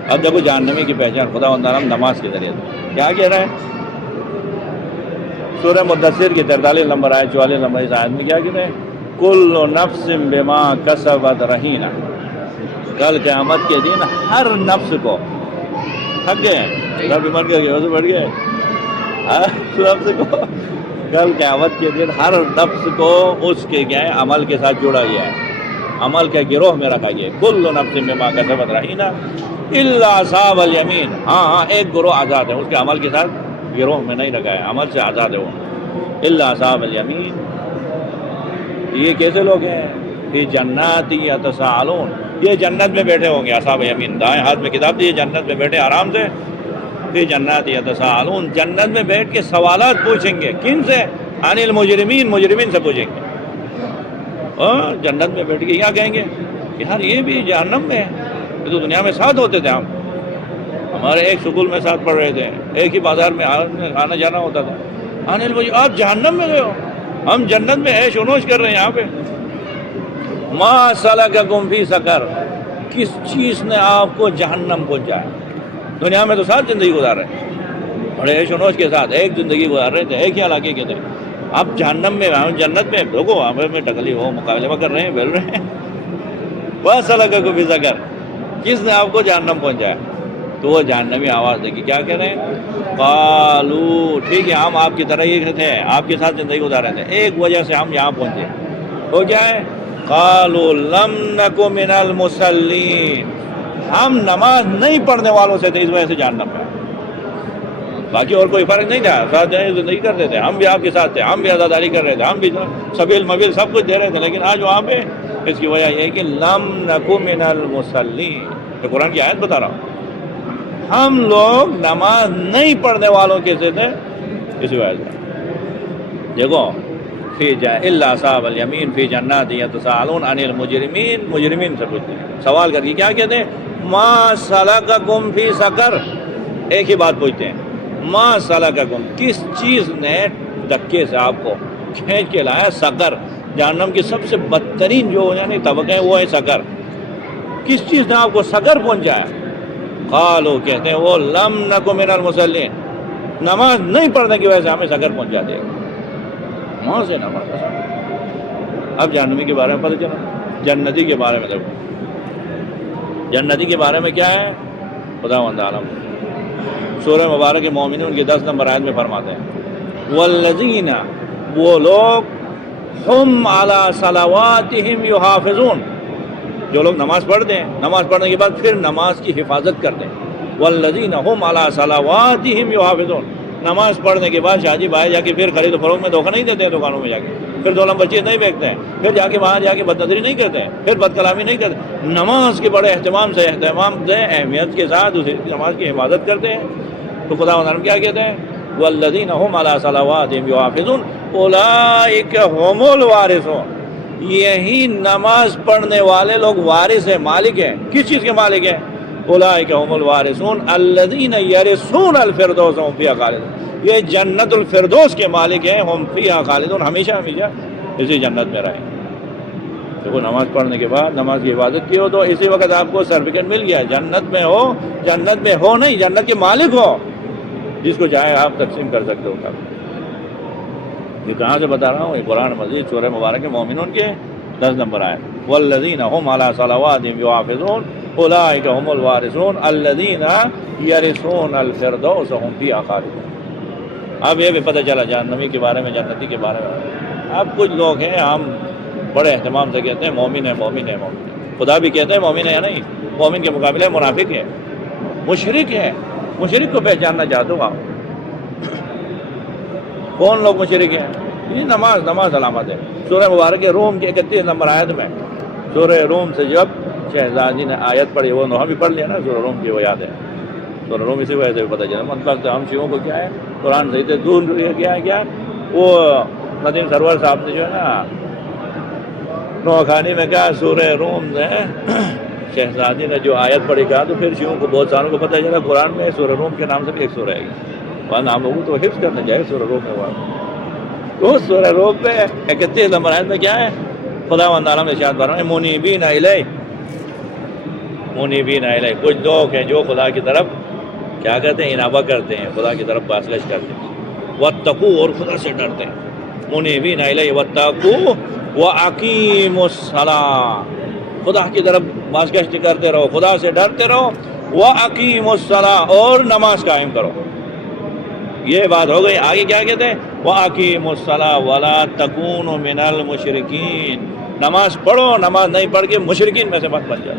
اب دیکھو جہنمی کی پہچان خدا وند عالم نماز کے ذریعے. کیا کہہ رہے ہیں؟ سورہ مدثر کی 43 نمبر آیت 44 نمبر اس آیت میں کیا کہتے ہیں؟ کل نفس بما کسبت رہینہ. کل قیامت کے دن ہر نفس کو تھک گئے، رب مر گئے بڑھ گئے، ہر نفس کو کل قیامت کے دن ہر نفس کو اس کے کیا ہے عمل کے ساتھ جوڑا گیا ہے، عمل کے گروہ میں رکھا گیا ہے. کل نفس بما کسبت رہینہ الا اصحاب الیمین. ہاں ایک گروہ آزاد ہے، اس کے عمل کے ساتھ گروہ میں نہیں رکھا ہے، عمل سے آزاد ہے وہ. الا اصحاب الیمین. یہ کیسے لوگ ہیں؟ فی جنات یتساءلون. یہ جنت میں بیٹھے ہوں گے. اصحاب یمین دائیں ہاتھ میں کتاب دی، جنت میں بیٹھے آرام سے. فی جنات یتساءلون. جنت میں بیٹھ کے سوالات پوچھیں گے. کن سے؟ عن المجرمین. مجرمین سے پوچھیں گے. اور جنت میں بیٹھ کے کیا کہیں گے؟ یار یہ بھی جہنم میں ہے. یہ تو دنیا میں ساتھ ہوتے تھے ہم، ہمارے ایک سکول میں ساتھ پڑھ رہے تھے، ایک ہی بازار میں آنا جانا ہوتا تھا. آپ جہنم میں گئے ہو، ہم جنت میں عیش و نوش کر رہے ہیں یہاں پہ. ما سلککم فی سقر. کس چیز نے آپ کو جہنم پہنچایا؟ دنیا میں تو ساتھ زندگی گزار رہے ہیں، بڑے عیش و نوش کے ساتھ ایک زندگی گزار رہے تھے، ایک ہی علاقے کے تھے. آپ جہنم میں، ہم جنت میں. دیکھو آپس میں ٹکلی ہو، مقابلے کر رہے ہیں، بول رہے ہیں. ما سلککم فی سقر. کس نے آپ کو جہنم پہنچایا؟ تو وہ جہنمی آواز دے گی. کیا کہہ رہے ہیں؟ قالو. ٹھیک ہے ہم آپ کی طرح ہی تھے، آپ کے ساتھ زندگی گزار رہے تھے، ایک وجہ سے ہم یہاں پہنچے. وہ کیا ہے؟ قالو لم نک من المصلین. ہم نماز نہیں پڑھنے والوں سے تھے، اس وجہ سے جہنم میں. باقی اور کوئی فرق نہیں تھا، ساتھ زندگی کرتے تھے، ہم بھی آپ کے ساتھ تھے، ہم بھی عزاداری کر رہے تھے، ہم بھی سبیل مبیل سب کچھ دے رہے تھے. لیکن آج وہاں پہ اس کی وجہ یہ ہے کہ لم نک من المصلین. تو قرآن کی آیت بتا رہا ہوں، ہم لوگ نماز نہیں پڑھنے والوں کے سے تھے اسی وجہ سے. دیکھو فی الا اصحاب الیمین فی جنات یتساءلون عن المجرمین. مجرمین سے پوچھتے ہیں، سوال کر کے کیا کہتے ہیں؟ ما سلککم فی سقر. ایک ہی بات پوچھتے ہیں، ما سلککم. کس چیز نے دھکے سے آپ کو کھینچ کے لایا سقر؟ جہنم کی سب سے بدترین جو یعنی طبقہ ہے وہ ہے سقر. کس چیز نے آپ کو سقر پہنچایا؟ قالو. کہتے ہیں وہ لم نک من المصلین. نماز نہیں پڑھنے کی وجہ سے ہمیں سقر پہنچا دے گا. وہاں سے نماز. اب جہنمی کے بارے میں پتہ چلا. جنتی کے بارے میں دیکھو، جنتی کے بارے میں کیا ہے؟ خدا وند عالم سورہ مبارک مومنون کی 10 نمبر آیت میں فرماتے ہیں والذین. وہ لوگ ہم علی صلواتہم یحافظون. جو لوگ نماز پڑھتے ہیں، نماز پڑھنے کے بعد پھر نماز کی حفاظت کرتے ہیں. والذین هم علی صلواتہم یحافظون. نماز پڑھنے کے بعد شاہ جی باہر جا کے پھر خرید و فروخت میں دھوکہ نہیں دیتے ہیں، دکانوں میں جا کے پھر 2 نمبر چیز نہیں بیچتے ہیں، پھر جا کے وہاں جا کے بد نظری نہیں کرتے ہیں، پھر بد کلامی نہیں کرتے. نماز کے بڑے اہتمام سے اہمیت کے ساتھ اس نماز کی حفاظت کرتے ہیں. تو خدا و تعالیٰ کیا کہتے ہیں؟ والذین هم علی صلواتہم یحافظون اولئک هم الوارثون. یہی نماز پڑھنے والے لوگ وارث ہیں، مالک ہیں. کس چیز کے مالک ہیں؟ اولئک هم الوارثون الذین یرثون الفردوس هم فیہا خالدون. یہ جنت الفردوس کے مالک ہیں، ہم فیہا خالدون. ہمیشہ ہمیشہ اسی جنت میں رہیں. دیکھو نماز پڑھنے کے بعد نماز کی عبادت کی ہو تو اسی وقت آپ کو سرٹیفکیٹ مل گیا، جنت میں ہو نہیں، جنت کے مالک ہو، جس کو چاہے آپ تقسیم کر سکتے ہو۔ یہ کہاں سے بتا رہا ہوں؟ یہ قرآن مجید سورہ مبارک مومنون کے 10 نمبر آئے، والذین هم علی صلواتهم یحافظون اولئک هم الوارثون الذین یرثون الفردوس هم فیہا خالدون۔ اب یہ بھی پتہ چلا جہنمی کے بارے میں، جنتی کے بارے میں۔ اب کچھ لوگ ہیں، ہم بڑے اہتمام سے کہتے ہیں مومن ہے، مومن ہے، مومن ہے۔ خدا بھی کہتا ہے مومن ہے یا نہیں؟ مومن کے مقابلے منافق ہے، مشرک ہے۔ مشرک کو پہچاننا چاہتے ہو آپ؟ کون لوگ مشرک ہیں؟ یہ نماز علامت ہے۔ سورہ مبارک روم کے 31 نمبر آیت میں، سورہ روم سے جب شہزادی نے آیت پڑھی، وہ نوحہ بھی پڑھ لیا نا سورہ روم کی، وہ یاد ہے سورہ روم، اسی وجہ سے پتہ چلا۔ مطلب ہم شیعوں کو کیا ہے، قرآن صحیح سے دور کیا وہ ندیم سرور صاحب نے جو ہے نا نوحہ خانی میں کہا سورہ روم نے شہزادی نے جو آیت پڑھی، کہا تو پھر شیعوں کو بہت ساروں کو پتہ چلا قرآن میں سورہ روم کے نام سے بھی ایک سورہ ہے، ورنہ ہم لوگوں تو حفظ کرنا چاہیے سورہ روم میں۔ تو سورہ روم میں 31 نمبر آیت میں کیا ہے؟ خداوند عالم نے ارشاد فرمایا منیبین الیہ، منیبین الیہ، کچھ لوگ ہیں جو خدا کی طرف کیا کرتے ہیں؟ انابہ کرتے ہیں، خدا کی طرف بازگشت کرتے ہیں، واتقوا، اور خدا سے ڈرتے ہیں، منیبین الیہ واتقوا واقیموا الصلاۃ، خدا کی طرف بازگشت کرتے رہو، خدا سے ڈرتے رہو، واقیموا الصلاۃ، اور نماز قائم کرو۔ یہ بات ہو گئی۔ آگے کیا کہتے ہیں؟ وَأَقِيمُوا الصَّلَاةَ وَلَا تَكُونُوا مِنَ الْمُشْرِكِينَ، نماز پڑھو، نماز نہیں پڑھ کے مشرکین میں سے مت بن جاؤ،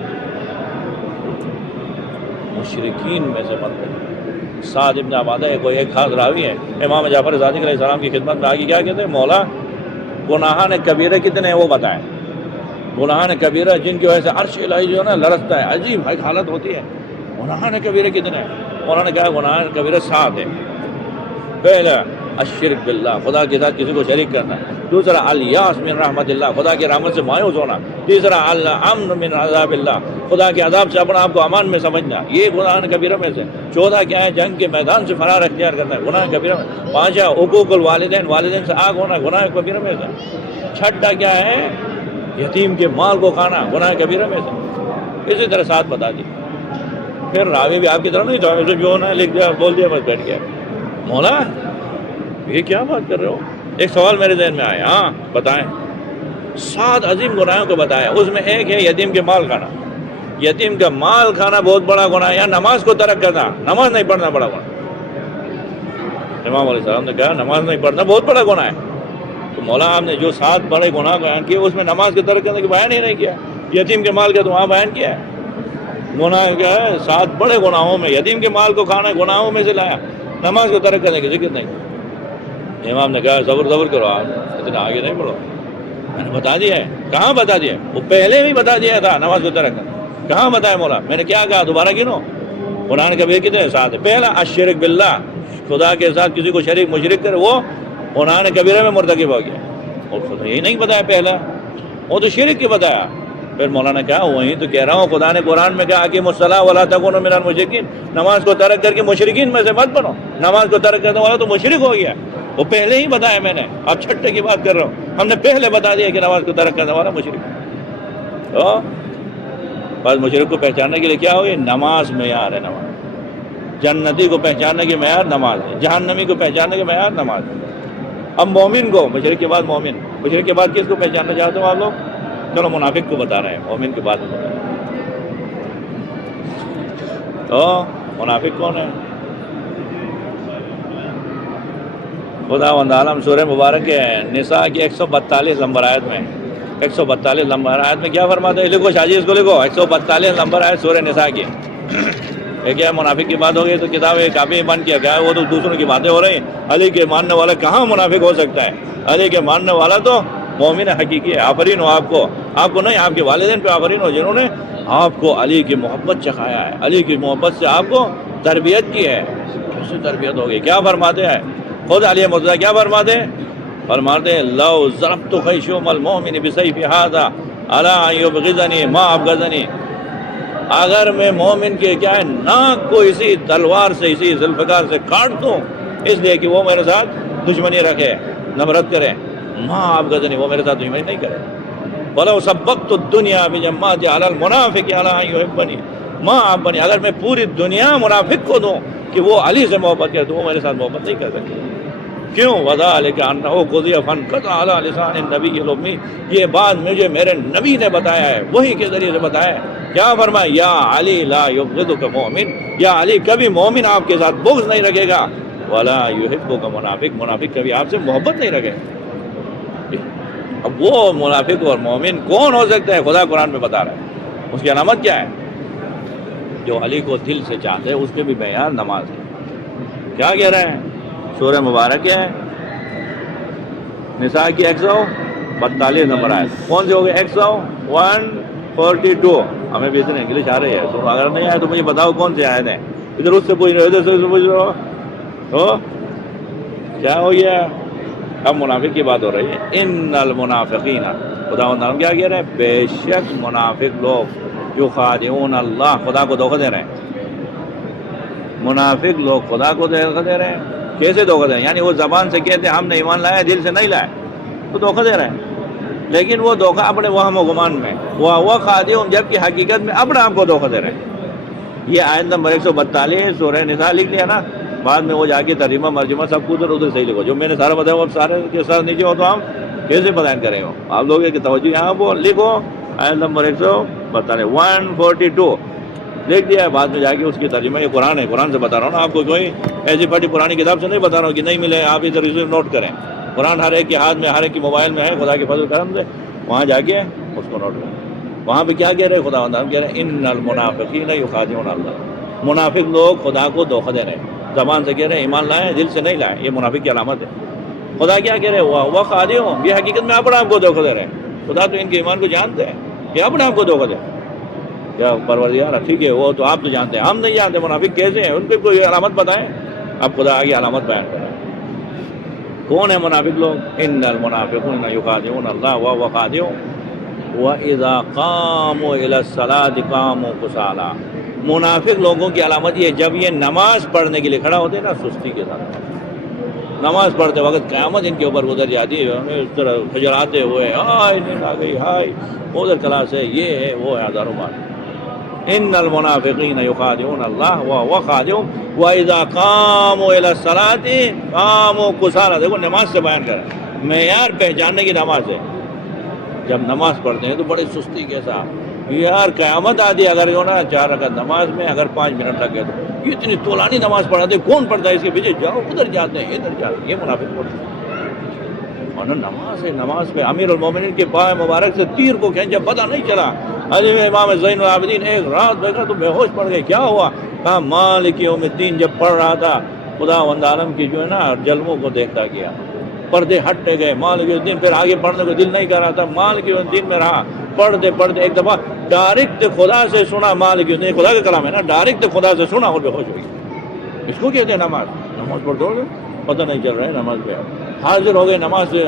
مشرکین میں سے مت بن جاؤ۔ سعد ابن عبادہ ہے، کوئی ایک خاص راوی ہے، امام جعفر صادق علیہ السلام کی خدمت میں آگے کیا کہتے ہیں؟ مولا گناہان کبیرہ کتنے ہیں وہ بتائیں، گناہان کبیرہ جن کی وجہ سے عرش الہی جو ہے نا لرزتا ہے، عجیب ایک حالت ہوتی ہے۔ گناہان کبیرہ کتنے ہیں؟ انہوں نے کہا گناہان کبیرہ 7 ہیں۔ پہلا الشرک باللہ، خدا کے ساتھ کسی کو شریک کرنا۔ دوسرا الیاس من رحمت اللہ، خدا کی رحمت سے مایوس ہونا۔ تیسرا الامن من عذاب اللہ، خدا کے عذاب سے اپنا آپ کو امان میں سمجھنا، یہ گناہ کبیرہ میں سے۔ چوتھا کیا ہے؟ جنگ کے میدان سے فرار اختیار کرنا، گناہ کبیرہ میں۔ پانچواں حقوق الوالدین، والدین سے آگ ہونا، گناہ کبیرہ میں سے۔ چھٹا کیا ہے؟ یتیم کے مال کو کھانا، گناہ کبیرہ میں سے۔ اسی طرح 7 بتا دی۔ پھر راوی بھی آپ کی طرح نہیں تھا، ایسے جو ہونا ہے لکھ دیا، بول دیا، بس بیٹھ گیا۔ مولا یہ کیا بات کر رہے ہو؟ ایک سوال میرے ذہن میں آیا، ہاں بتائیں۔ 7 عظیم گناہوں کو بتایا، اس میں ایک ہے یتیم کے مال کھانا۔ یتیم کا مال کھانا بہت بڑا گناہ ہے، یا نماز کو ترک کرنا، نماز نہیں پڑھنا بڑا گناہ۔ امام علیہ السلام نے کہا نماز نہیں پڑھنا بہت بڑا گناہ ہے، تو مولا آپ نے جو 7 بڑے گناہ بیان کیے اس میں نماز کے ترک کرنے کا بیان ہی نہیں کیا، یتیم کے مال کا تو وہاں بیان کیا ہے۔ گناہ کیا ہے؟ 7 بڑے گناہوں میں یتیم کے مال کو کھانا گناہوں میں سے لایا، نماز کو ترک کرنے کی ذکر نہیں۔ امام نے کہا صبر کرو، آپ اتنا آگے نہیں بڑھو، میں نے بتا دیا ہے۔ کہاں بتا دیا؟ وہ پہلے بھی بتا دیا تھا نماز کو ترک کرنا، کہاں بتایا مولا؟ میں نے کیا کہا؟ دوبارہ گنو۔ قرآن کبیر کتنے 7 ہے؟ پہلا الشرک باللہ، خدا کے ساتھ کسی کو شریک مشرک کرے، وہ قرآن کبیرہ میں مرتکب ہو گیا، اور خدا یہی نہیں بتایا پہلا، وہ تو شرک کی بتایا۔ پھر مولانا کہا وہیں تو کہہ رہا ہوں، خدا نے قرآن میں کہا اقیموا الصلاۃ ولا تکونوا من المشرکین، نماز کو ترک کر کے مشرکین میں سے مت بنو، نماز کو ترک کرنے والا تو مشرک ہو گیا، وہ پہلے ہی بتایا میں نے۔ اب چھٹے کی بات کر رہا ہوں، ہم نے پہلے بتا دیا کہ نماز کو ترک کرنے والا مشرک۔ تو بس مشرک کو پہچاننے کے لیے کیا ہوگی؟ نماز معیار ہے، نماز۔ جنتی کو پہچاننے کے معیار نماز ہے، جہنمی کو پہچاننے کے معیار نماز ہے۔ اب مومن کو، مشرک کے بعد مومن، مشرک کے بعد کس کو پہچاننا چاہتے ہو آپ لوگ؟ چلو منافق کو بتا رہے ہیں، مومن کے بعد بتا رہے ہیں۔ تو منافق کون ہے؟ خداوند عالم سورہ مبارک نساء کی 142 نمبر آیت میں، 142 نمبر آیت میں کیا فرماتے ہیں؟ لکھو شاجی، اس کو لکھو، 142 نمبر آیت سورہ نساء کی۔ یہ کیا منافق کی بات ہو گئی تو کتاب کافی بند کیا گیا، وہ تو دوسروں کی باتیں ہو رہی ہیں۔ علی کے ماننے والا کہاں منافق ہو سکتا ہے؟ علی کے ماننے والا تو مومن حقیقی ہے۔ آفرین ہو آپ کو نہیں، آپ کے والدین پہ آفرین ہو جنہوں نے آپ کو علی کی محبت چکھایا ہے، علی کی محبت سے آپ کو تربیت کی ہے۔ کیسے تربیت ہوگی؟ کیا فرماتے ہیں خود علی مرتضیٰ؟ کیا فرماتے ہیں؟ فرماتے ہیں لو ضربت خیشوم المؤمن بسیف ھذا الا ان یبغضنی ما ابغضنی، اگر میں مومن کے کیا ہے ناک کو اسی تلوار سے، اسی ذوالفقار سے کاٹ دوں اس لیے کہ وہ میرے ساتھ دشمنی رکھے، نفرت کرے، ماں ابغضنی، وہ میرے ساتھ دشمنی نہیں کرے، وَلَوْ سَبَّقْتُ الدُّنْيَا بِجَمَّاتِ عَلَى الْمُنَافِقِ عَلَىٰ أَن يُحِبَّنِي مَا أَحَبَّنِي، اگر میں پوری دنیا منافق کو دوں کہ وہ علی سے محبت کرے تو وہ میرے ساتھ محبت نہیں کر سکتے. کیوں؟ وَذَلِكَ أَنَّهُ قُضِيَ فَانْقَطَعَ عَلَىٰ لِسَانِ النَّبِيِّ الْأُمِّيِّ، یہ بات مجھے میرے نبی نے بتایا ہے، وہی کے ذریعے سے بتایا ہے. کیا فرمایا؟ یا علی لا یبغضک مومن، یا علی کبھی مومن آپ کے ساتھ بغض نہیں رکھے گا، ولا یحبک منافق، منافق کبھی آپ سے محبت نہیں رکھے. اب وہ منافق اور مومن کون ہو سکتا ہے؟ خدا قرآن میں بتا رہا ہے. اس کی علامت کیا ہے؟ جو علی کو دل سے چاہتے ہیں اس کے بھی بیان نماز ہے. کیا کہہ رہے ہیں؟ سورہ مبارک ہے نساء کی 142 نمبر آئے. کون سے ہو گئے؟ 142. ہمیں بھی اتنے انگلش آ رہی ہے، تو اگر نہیں آئے تو مجھے بتاؤ کون سے آئے تھے. ادھر اس سے پوچھ رہے ہو، ادھر سے پوچھ رہے ہو، تو کیا ہو گیا؟ اب منافق کی بات ہو رہی ہے. ان المنافقین، خدا و تعالیٰ کیا کہہ رہے ہیں؟ بے شک منافق لوگ یخادعون اللہ، خدا کو دھوکہ دے رہے ہیں. منافق لوگ خدا کو دھوکہ دے رہے ہیں. کیسے دھوکہ دے رہے ہیں؟ یعنی وہ زبان سے کہتے ہیں ہم نے ایمان لایا، دل سے نہیں لائے، تو دھوکہ دے رہے ہیں. لیکن وہ دھوکہ اپنے وہم و گمان میں، وہ خادعون، جبکہ حقیقت میں اپنے آپ کو دھوکہ دے رہے ہیں. یہ آیت نمبر 142 سورہ نساء لکھ لیا نا، بعد میں وہ جا کے ترجمہ مرجمہ سب کچھ ادھر صحیح لکھو. جو میں نے سارا بتایا وہ سارے کے ساتھ نیچے ہو تو ہم کیسے بیان کریں گے؟ آپ لوگ کی توجہ یہاں وہ لکھو، آیت نمبر 142 142 لکھ دیا. بعد میں جا کے اس کی ترجمہ، یہ قرآن ہے، قرآن سے بتا رہا ہوں نا آپ کو، کوئی ایسی پھٹی پرانی کتاب سے نہیں بتا رہا ہوں کہ نہیں ملے. آپ ادھر اسے نوٹ کریں، قرآن ہر ایک کے ہاتھ میں، ہر ایک کی موبائل میں ہے، خدا کے فضل کرم سے وہاں جا کے اس کو نوٹ کریں. وہاں پہ کیا کہہ رہے؟ خدا بندہ کہہ رہے ہیں ان المنافقین یخادعون اللہ، منافق لوگ خدا کو دھوکہ دے رہے ہیں. زبان سے کہہ رہے ہیں ایمان لائے، دل سے نہیں لائے، یہ منافق کی علامت ہے. خدا کیا کہہ رہے ہیں؟ وہ خادعون، یہ حقیقت میں اپنے آپ کو دھوکہ دے رہے ہیں. خدا تو ان کے ایمان کو جانتے ہیں، یہ اپنے آپ کو دھوکہ دے. کیا پروردگار ٹھیک ہے، وہ تو آپ تو جانتے ہیں، ہم نہیں جانتے منافق کیسے ہیں، ان کو کوئی علامت بتائیں. اب خدا آگے علامت بیان کریں. کون ہے منافق لوگ؟ ان المنافقون یخادعون اللہ وهو خادعهم وَإِذَا قَامُوا إِلَى الصَّلَاةِ قَامُوا كُسَالَىٰ. منافق لوگوں کی علامت یہ، جب یہ نماز پڑھنے کے لیے کھڑا ہوتے ہیں نا، سستی کے ساتھ. نماز پڑھتے وقت قیامت ان کے اوپر گزر جاتی ہے، اس طرح خجراتے ہوئے، ہائے نیند آ گئی، ہائے ادھر کلاس ہے، یہ ہے وہ ہے، ہزاروں بات. ان المنافقین یخادعون اللہ وهو خادعهم وَإِذَا قَامُوا إِلَى الصَّلَاةِ قَامُوا كُسَالَىٰ. دیکھو نماز سے بیان کریں، معیار پہچاننے کی نماز ہے. جب نماز پڑھتے ہیں تو بڑی سستی کے ساتھ، یار قیامت آتی اگر جو نا 4 رکعت نماز میں اگر 5 منٹ لگ گئے تو اتنی طولانی نماز پڑھاتے، کون پڑھتا ہے اس کے پیچھے؟ جاؤ ادھر جاتے ہیں، ادھر جاتے ہیں، یہ منافق پڑھتے ہیں. اور نماز ہے، نماز پہ امیر المومنین کے پائے مبارک سے تیر کو کھینچا، پتہ نہیں چلا. حضرت امام زین العابدین ایک رات بیٹھا تو بے ہوش پڑ گئے. کیا ہوا؟ کہا مالک یوم الدین جب پڑھ رہا تھا خدا وند عالم کی جو ہے نا جلووں کو دیکھتا گیا، پردے ہٹتے گئے. مالک یوم الدین، پھر آگے پڑھنے کو دل نہیں کر رہا تھا، مالک یوم الدین میں رہا. پڑھتے پڑھتے ایک دفعہ ڈائریکٹ خدا سے سنا، مالک یوم الدین خدا کا کلام ہے نا، ڈائریکٹ خدا سے سنا اور بے ہوش ہو گئی. اس کو کہتے ہیں نماز. نماز پڑھتے ہو پتہ نہیں چل رہا ہے، نماز پہ حاضر ہو گئے. نماز سے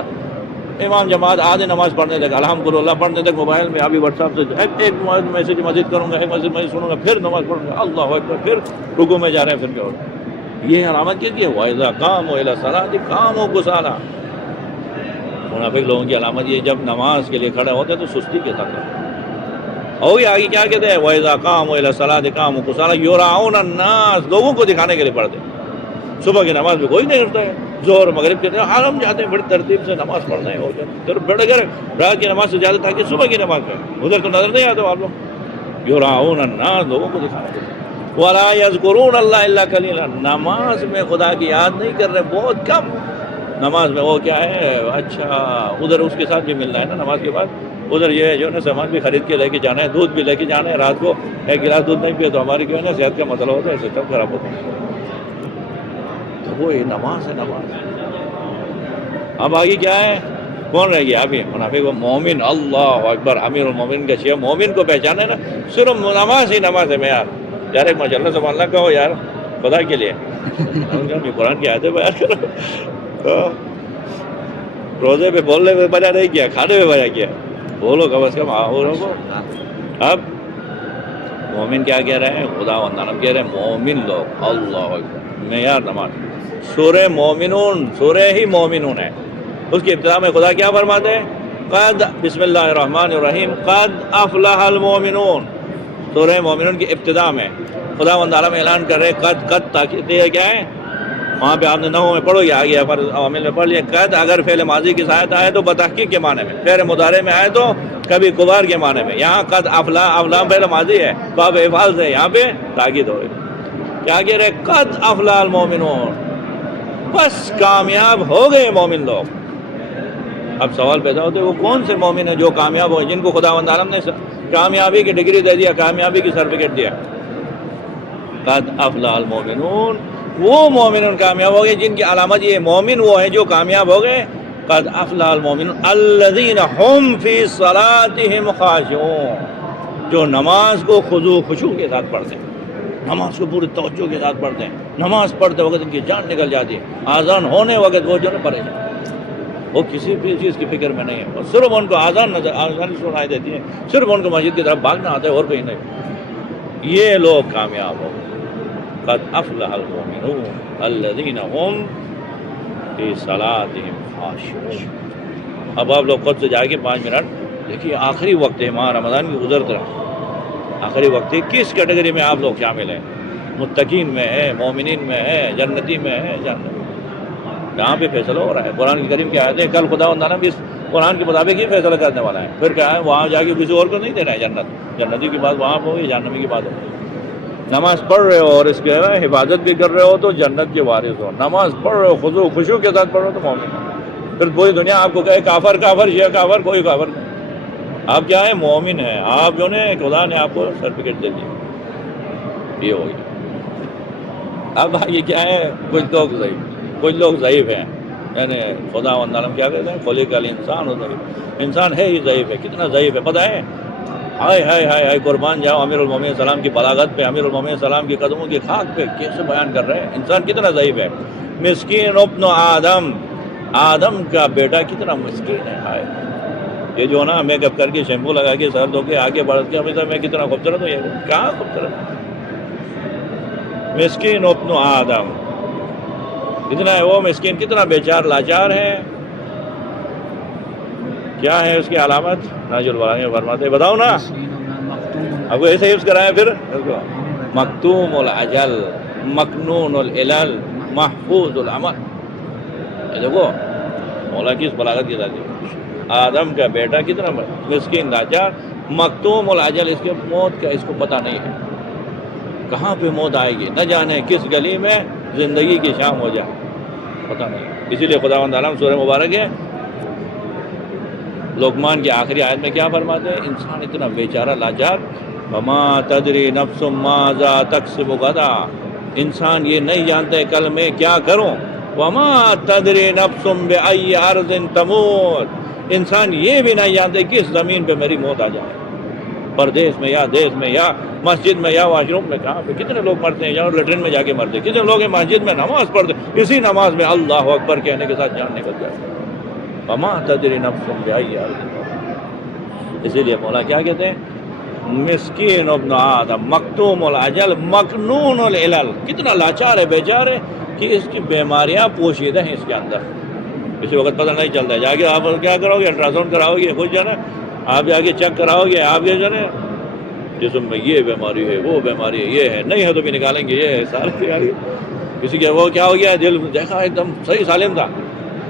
امام جماعت آدھے نماز پڑھنے تک الحمدللہ پڑھنے تک موبائل میں ابھی واٹس ایپ سے ایک میسج مسجد کروں گا، ایک مسجد میں سنوں گا، پھر نماز پڑھوں گا، اللہ اکبر، پھر رکوع میں جا رہے ہیں، پھر کیا ہو رہا ہے؟ یہ علامت کیا ہے؟ وَإِذَا قَامُوا إِلَى الصَّلَاةِ قَامُوا كُسَالَىٰ. منافق لوگوں کی علامت یہ، جب نماز کے لیے کھڑے ہوتے ہیں تو سستی کے ساتھ. اور یہ آگے کیا کہتے ہیں؟ وَإِذَا قَامُوا إِلَى الصَّلَاةِ قَامُوا كُسَالَىٰ يُرَاءُونَ النَّاسَ، لوگوں کو دکھانے کے لیے پڑھتے ہیں. صبح کی نماز میں کوئی نہیں کرتا ہے، ظہر مغرب کے حرم جاتے ہیں، بڑی ترتیب سے نماز پڑھنا ہے، ہو جاتے پھر بیٹھ گئے رات کی نماز سے زیادہ تاکہ صبح کی نماز میں ادھر تو نظر نہیں آتے آپ لوگ. یراؤن الناس، لوگوں کو دکھانا ہے. ولا یذکرون اللہ الا قلیلا، نماز میں خدا کی یاد نہیں کر رہے، بہت کم. نماز میں وہ کیا ہے، اچھا ادھر اس کے ساتھ بھی ملنا ہے نا نماز کے بعد، ادھر یہ جو ہے نا سامان بھی خرید کے لے کے جانا ہے، دودھ بھی لے کے جانا ہے. رات کو 1 گلاس دودھ نہیں پیے تو ہماری جو ہے نا صحت کا مسئلہ ہوتا ہے، سسٹم خراب ہوتا ہے. وہ نماز ہے، نماز. اب آگے کیا ہے؟ کون رہ گیا ابھی؟ منافق و مومن. اللہ اکبر. امیر المومنین کا شیعہ مومن کو پہچانا ہے نا، صرف نماز ہی نماز ہے. میں یار ایک ماشاء اللہ سبحان اللہ کہو یار، خدا کے لیے قرآن کی آیتیں بیان کرو. روزے پہ بولنے میں بجا نہیں کیا، کھانے میں بجا کیا، بولو کم از کم آہوروں کو. اب مومن کیا کہہ رہے ہیں؟ خدا و نام کہہ رہے ہیں مومن لوگ. اللہ اکبر. معیار نماز. سورہ مومنون، سورہ ہی مومنون ہے. اس کی ابتدا میں خدا کیا فرماتے ہیں؟ قد بسم اللہ الرحمن الرحیم قد افلح المومنون، سورہ مومنون کی ابتدا میں خداوند عالم اعلان کر رہے قد تاکید یہ کیا ہے، وہاں پہ آپ نے نحو میں پڑھو یا آگے پر عوامل میں پڑھ لیا، قد اگر فعل ماضی کی ساتھ آئے تو بتحقیق کے معنی میں، فعل مضارع میں آئے تو کبھی کبھار کے معنی میں، یہاں قد افلح فعل ماضی ہے، باب افعال سے یہاں پہ تاکید ہو رہی، کیا کہہ رہے قد افلح المومنون، بس کامیاب ہو گئے مومن لوگ۔ اب سوال پیدا ہوتے وہ کون سے مومن ہیں جو کامیاب ہوئے، جن کو خداوند عالم نے کامیابی کی ڈگری دے دیا، کامیابی کی سرٹیفکیٹ دیا۔ قد افلح المومنون، وہ مومنون کامیاب ہو گئے جن کی علامت یہ مومن وہ ہیں جو کامیاب ہو گئے۔ قد افلح المومنون الذین هم فی صلاتهم خاشعون، جو نماز کو خضوع خشوع کے ساتھ پڑھتے ہیں، نماز کو پوری توجہ کے ساتھ پڑھتے ہیں، نماز پڑھتے وقت ان کی جان نکل جاتی ہے، آذان ہونے وقت وہ جو ہے پریشان، وہ کسی بھی چیز کی فکر میں نہیں ہے، اور صرف ان کو آذان سنائی دیتی ہے، صرف ان کو مسجد کی طرف بھاگنا آتا ہے اور کہیں نہیں، یہ لوگ کامیاب ہو گئے۔ قد افلح المومنون الذین هم فی صلاتهم خاشعون۔ اب آپ لوگ خود سے جا کے 5 منٹ دیکھیے، آخری وقت ہے ماہ رمضان کی گزرتا رہا، آخری وقت ہے، کس کیٹیگری میں آپ لوگ شامل ہیں؟ متقین میں ہے، مومنین میں ہے، جنتی میں ہے، جنت جہاں پہ فیصلہ ہو رہا ہے۔ قرآن کی کریم کی آیت ہے، کل خداوند عالم اس قرآن کے مطابق ہی فیصلہ کرنے والا ہے، پھر کیا ہے وہاں جا کے کسی اور کو نہیں دینا ہے جنت، جنتی کی بات وہاں پہ ہوگی، جہنمی کی بات ہوگی۔ نماز پڑھ رہے ہو اور اس کے حفاظت بھی کر رہے ہو تو جنت کے وارث ہو، نماز پڑھ رہے ہو خضوع خشوع کے ساتھ پڑھ رہے ہو تو مومن ہو۔ پھر پوری دنیا آپ کو کہے کافر کافر شیعہ کافر، کوئی کافر نہیں، آپ کیا ہے مومن ہیں، آپ جو نے خدا نے آپ کو سرٹیفکیٹ دے دیا، یہ ہو گیا۔ اب یہ کیا ہے، کچھ لوگ ضعیف ہیں، یعنی خداوند عالم کیا کہتے ہیں خلق الانسان ضعیف، انسان ہے ہی ضعیف ہے، کتنا ضعیف ہے پتہ ہے؟ ہائے ہائے ہائے ہائے، قربان جاؤ امیر المومنین السلام کی بلاغت پہ، امیر المومنین السلام کی قدموں کی خاک پہ کیسے بیان کر رہے ہیں انسان کتنا ضعیف ہے۔ مسکین ابن آدم، آدم کا بیٹا کتنا مسکین ہے، ہائے یہ جو نا میک اپ کر کے شیمپو لگا کے سر دھو کے آگے بڑھ کے ہمیشہ میں کتنا خوبصورت ہوں، یہ کہاں خوبصورت، مسکین ابن آدم کتنا ہے وہ مسکین، کتنا بیچار لاچار ہے۔ کیا ہے اس کی علامت؟ ناج البلاغہ میں فرماتے بتاؤ نا، اب کو ایسے حفظ کرایا پھر مکتوم العجل مکنون العلل محفوظ العمل۔ دیکھو مولا کی اس بلاغت کی ذات، آدم کا بیٹا کتنا مسکین لاچار، مکتوم العجل، اس کے موت کا اس کو پتہ نہیں ہے، کہاں پہ موت آئے گی، نہ جانے کس گلی میں زندگی کی شام ہو جائے، پتہ نہیں۔ اسی لیے خداوند عالم سورہ مبارک ہے لقمان کی آخری آیت میں کیا فرماتے ہیں، انسان اتنا بیچارہ لاچار، وما تدری نفس ماذا تکسب غدا، انسان یہ نہیں جانتے کل میں کیا کروں، وما تدری نفس بأی ارض تموت، انسان یہ بھی نہیں جانتے کس زمین پہ میری موت آ جائے، پردیس میں یا دیس میں یا مسجد میں یا واش روم میں، کہاں پہ کتنے لوگ مرتے ہیں، یا لیٹرین میں جا کے مرتے ہیں، کتنے لوگ ہیں مسجد میں نماز پڑھتے اسی نماز میں اللہ اکبر کہنے کے ساتھ جان نکل جاتے ہیں، وما تدری نفس بأی ارض۔ اسی لیے مولا کیا کہتے ہیں، مسکین ابن آدم مکتوم العجل مکنون العلل، کتنا لاچار ہے بیچار ہے کہ اس کی بیماریاں پوشیدہ ہیں اس کے اندر، اسی وقت پتہ نہیں چلتا ہے، جا کے آپ کیا کرو گے، الٹراساؤنڈ کراؤ گے، کچھ جو ہے نا آپ جا کے چیک کراؤ گے، آپ کے جو ہے نا جسم میں یہ بیماری ہے وہ بیماری ہے یہ ہے، نہیں ہے تو بھی نکالیں گے، یہ ہے سارے تیاری۔ کسی کے وہ کیا ہو گیا، دل دیکھا ایک دم صحیح سالم تھا،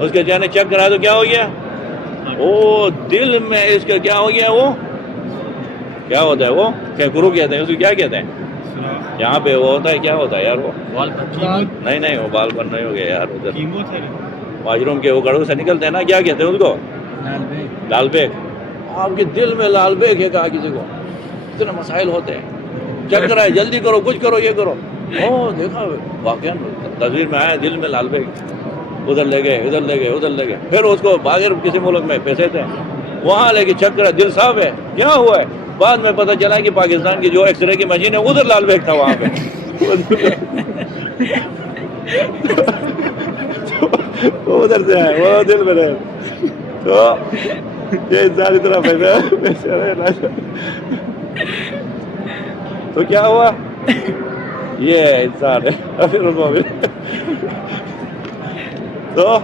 اس کے جانے چیک کرایا تو کیا ہو گیا، وہ دل میں اس کا کیا ہو گیا، وہ کیا ہوتا ہے، وہ کینکرو کہتے ہیں اس کو، کیا کہتے ہیں یہاں پہ وہ ہوتا ہے، کیا ہوتا ہے یار، وہ نہیں وہ بال پر نہیں ہو گیا یار، ادھر واش روم کے وہ گڑوں سے نکلتے ہیں نا، کیا کہتے ہیں اس کو، لال بیگ۔ آپ کے دل میں لال بیگ ہے، کہا کسی کو، اتنے مسائل ہوتے ہیں، چیک کرائے جلدی کرو، کچھ کرو، یہ کرو، دیکھا واقعہ تصویر میں آیا دل میں لال بیگ، ادھر لے گئے ادھر لے گئے ادھر لے گئے، پھر اس کو باغیر کسی ملک میں پیسے تھے وہاں لے کے چیک کرا، دل صاف ہے، کیا ہوا ہے، بعد میں پتہ چلا کہ پاکستان کی جو ایکس رے کی مشین ہے ادھر لال بیگ تھا وہاں پہ، ادھر سے ہے وہ دل میں رہے، تو یہ انسان اتنا پیسہ تو کیا ہوا، یہ انسان ہے امیر المومنین۔ تو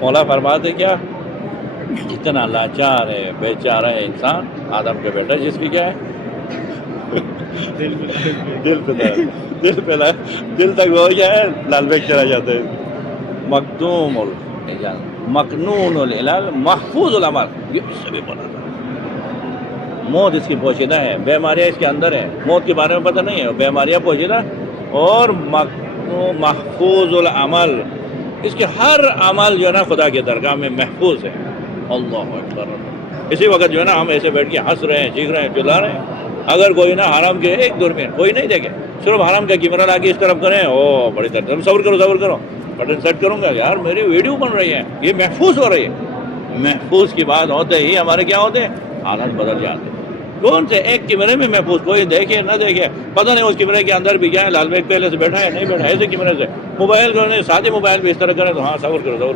مولا فرماتے کیا، کتنا لاچار ہے بیچارہ ہے انسان آدم کا بیٹا جس کی کیا ہے دل تک وہ کیا ہے لال بیگ چلا جاتا ہے. مکتوم مکنون العلل محفوظ العمل، یہ اس سے بھی بولا تھا. موت اس کی پوشیدہ ہے، بیماریاں اس کے اندر ہے، موت کے بارے میں پتہ نہیں ہے، بیماریاں پوشیدہ اور محفوظ العمل، اس کے ہر عمل جو ہے نا خدا کی درگاہ میں محفوظ ہے. اللہ اکبر. اسی وقت جو ہے نا ہم ایسے بیٹھ کے ہنس رہے ہیں، چیخ رہے ہیں، چلا رہے ہیں. اگر کوئی نا حرام کے ایک دور میں کوئی نہیں دیکھے، صرف حرام کا کیمرہ لا کے اس طرف کریں، او بڑی طرح صبر کرو بٹن سیٹ کروں گا یار میری ویڈیو بن رہی ہے، یہ محفوظ ہو رہی ہے. محفوظ کی بات ہوتے ہی ہمارے کیا ہوتے ہیں، حالات بدل جاتے ہیں. کون سے ایک کیمرے میں محفوظ، کوئی دیکھے نہ دیکھے پتہ نہیں اس کیمرے کے اندر بھی کیا ہے، لال بیگ پہلے سے بیٹھا ہے نہیں بیٹھا ہے، ایسے کیمرے سے موبائل کرنے سادے موبائل بھی اس طرح کریں تو ہاں صبر کرو.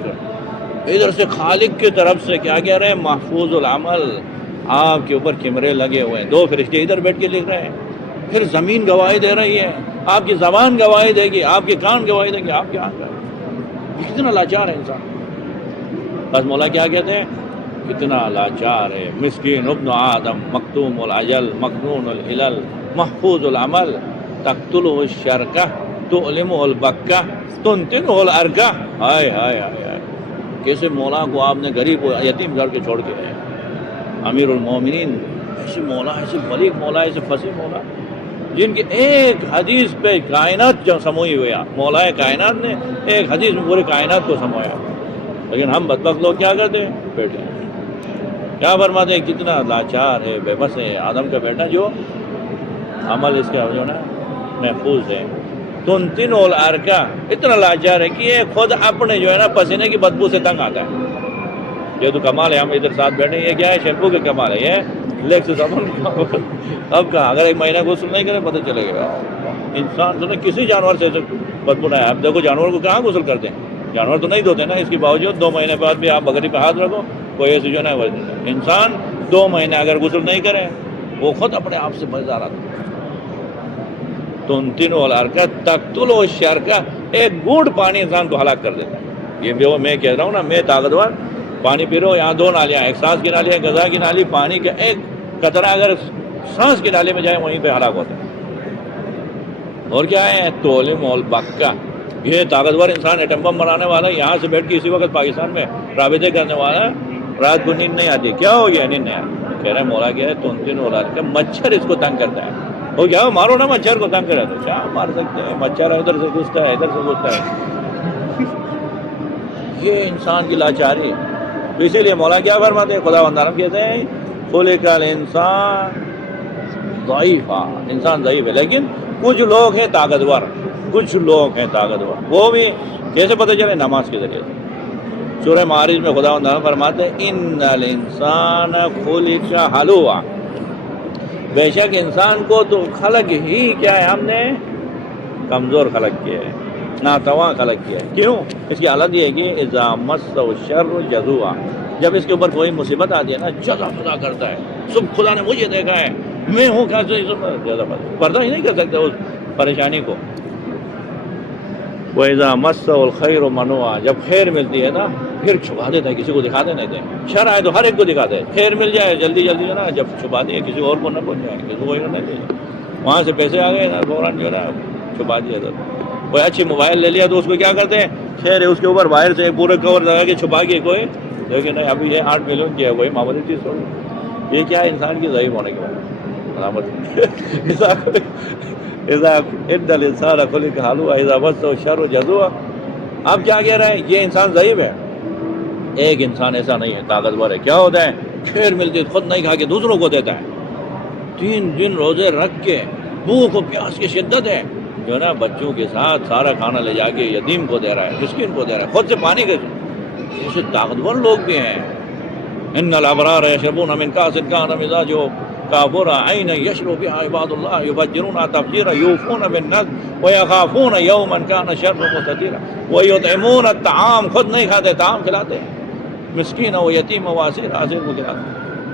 ادھر سے خالق کی طرف سے کیا کہہ رہے ہیں، محفوظ العمل، آپ کے اوپر کیمرے لگے ہوئے ہیں. 2 فرشتے ادھر بیٹھ کے لکھ رہے ہیں، پھر زمین گواہی دے رہی ہے، آپ کی زبان گواہی دے گی، آپ کے کان گواہی دیں گے، آپ کے آنکھ. کتنا لاچار ہے انسان. بس مولا کیا کہتے ہیں، کتنا لاچار ہے مسکین ابن آدم مکتوم العجل مکنون العلل محفوظ العمل تقتلہ الشرکہ تؤلمہ البکہ تنتنہ الارکہ. ہائے ہائے ہائے ہائے، کیسے مولا کو آپ نے غریب و یتیم گھر کے چھوڑ کے گئے. امیر المومنین، ایسے مولا، ایسے بلیغ مولا، ایسے فصیح مولا، جن کی ایک حدیث پہ کائنات جو سموئی ہوئی، مولا کائنات نے ایک حدیث میں پوری کائنات کو سمویا. لیکن ہم بدبخت لوگ کیا کرتے ہیں، بیٹھے ہیں. کیا فرماتے ہیں، کتنا لاچار ہے، بے بس ہے آدم کا بیٹا جو عمل اس کا جو ہے نا محفوظ ہے. تنتن الارکہ، اتنا لاچار ہے کہ یہ خود اپنے جو ہے نا پسینے کی بدبو سے تنگ آتا ہے. یہ تو کمال ہے، ہم ادھر ساتھ بیٹھے ہیں، یہ کیا ہے، شیمپو کا کمال ہے، یہ لیکس صابن. اب کہاں اگر ایک مہینہ غسل نہیں کرے پتہ چلے گا. انسان سے کسی جانور سے بدبو نہ ہے. اب دیکھو جانور کو کہاں غسل کرتے ہیں، جانور تو نہیں دھوتے نا. اس کے باوجود 2 مہینے بعد بھی آپ بکری پہ ہاتھ رکھو کوئی ایسی جو ہے. انسان 2 مہینے اگر غسل نہیں کرے وہ خود اپنے آپ سے بچ رہا تھا. تنتن الارکہ تقتلہ الشرکہ، ایک گھونٹ پانی انسان کو ہلاک کر دیتا ہے. یہ بھی وہ میں کہہ رہا ہوں نا، میں طاقتور پانی پی رہا ہوں، یہاں 2 نالیاں، ایک سانس کی نالی ہے، غذا کی نالی. پانی کا ایک قطرہ اگر سانس کی نالی میں جائے وہیں پہ ہلاک ہوتا ہے. اور کیا ہے، تؤلمہ البکہ، یہ طاقتور انسان ایٹم بم بنانے والا یہاں سے بیٹھ کے اسی وقت پاکستان میں رابطے کرنے والا، رات کو نیند نہیں آتی. کیا ہو گیا، نیند نہیں آتی. کہہ رہے ہیں مولا کیا ہے، تنتن الارکہ، مچھر اس کو تنگ کرتا ہے. وہ کیا مارو نا مچھر کو، تنگ کرے تو کیا مار سکتے ہیں، مچھر ادھر سے گھستا ہے ادھر سے گھستا ہے. یہ انسان کی لاچاری ہے. اسی لیے مولا کیا فرماتے ہیں، خدا بندارم کہتے ہیں خلق الانسان ضعیفا، انسان ضعیف ہے. لیکن کچھ لوگ ہیں طاقتور، کچھ لوگ ہیں طاقتور. وہ بھی کیسے پتہ چلے، نماز کے ذریعے سے. سورہ معارج میں خدا بندارم فرماتے ہیں ان الانسان خلق ہلوعا، بے شک انسان کو تو خلق ہی کیا ہے، ہم نے کمزور خلق کیا ہے، ناتواں خلق کیا ہے. کیوں؟ اس کی حالت یہ ہے کہ اذا مسہ الشر جزوعا، جب اس کے اوپر کوئی مصیبت آتی ہے نا جزا فضا کرتا ہے. سب خدا نے مجھے دیکھا ہے، میں ہوں کیسے جزا فضا، پردہ ہی نہیں کر سکتے اس پریشانی کو. وَإِذَا مَسَّهُ الْخَيْرُ مَنُوعًا، جب خیر ملتی ہے نا پھر چھپا دیتا ہے، کسی کو دکھاتے نہیں تھے. شر آئے تو ہر ایک کو دکھاتے ہیں، خیر مل جائے جلدی جلدی ہے نا، جب چھپا دیا کسی اور کو نہ پہنچ جائے، کسی کو نہیں دے. وہاں سے پیسے آ گئے نا فوراً جو ہے نا چھپا دیا. کوئی اچھی موبائل لے لیا تو اس کو کیا کرتے ہیں، خیر ہے اس کے اوپر باہر سے پورے کور لگا کے چھپا کے کوئی لیکن نہیں، ابھی یہ 8 ملین کی ہے، وہی معمولی چیز ہو. یہ کیا ہے، انسان کی ضعیف ہونے کے بعد علامت. ان الانسان خلق ہلوعا اذا مسہ الشر جزوعا. اب کیا کہہ رہے ہیں، یہ انسان ضعیف ہے. ایک انسان ایسا نہیں ہے، طاقتور ہے. کیا ہوتا ہے، خیر ملتی ہے خود نہیں کھا کے دوسروں کو دیتا ہے. 3 دن روزے رکھ کے، بھوک و پیاس کی شدت ہے، جو ہے نا بچوں کے ساتھ سارا کھانا لے جا کے یتیم کو دے رہا ہے، مسکین کو دے رہا ہے، خود سے پانی کے. ایسے طاقتور لوگ بھی ہیں. ان الابرار یشربون من کاس کان مزاجہ کافورا عینا یشرب بها عباد اللہ یفجرونها تفجیرا یوفون بالنذر ویخافون یوما کان شرہ مستطیرا ویطعمون الطعام، خود نہیں کھاتے، طعام کھلاتے مسکین و یتیم و اسیر، اسیر کو کھلاتے.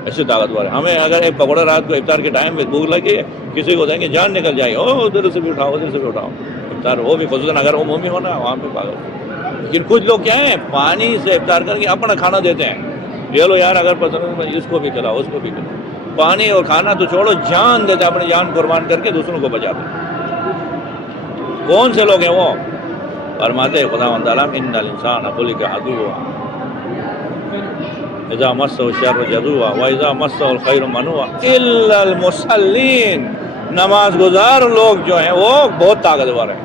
ایسے طاقتور ہے. ہمیں اگر ایک پکوڑا رات کو افطار کے ٹائم پہ بھوک لگی ہے، کسی کو دیں گے جان نکل جائے، او ادھر سے بھی اٹھاؤ ادھر سے بھی اٹھاؤ افطار. وہ بھی خصوصاً اگر عمومی ہونا وہاں پہ پاگل. لیکن کچھ لوگ کیا ہیں، پانی سے افطار کر کے اپنا کھانا دیتے ہیں. یہ لو یار اگر پسند ہے اس کو بھی کھلاؤ اس کو بھی کھلاؤ. پانی اور کھانا تو چھوڑو، جان دیتے، اپنی جان قربان کر کے دوسروں کو بچاتے. کون سے لوگ ہیں وہ؟ فرماتے خداوند تعالیٰ ان الانسان خلق ہلوعا اذا مسہ الشر جزوعا واذا مسہ الخیر منوعا الا المصلین. نماز گزار لوگ جو ہیں وہ بہت طاقتور ہیں.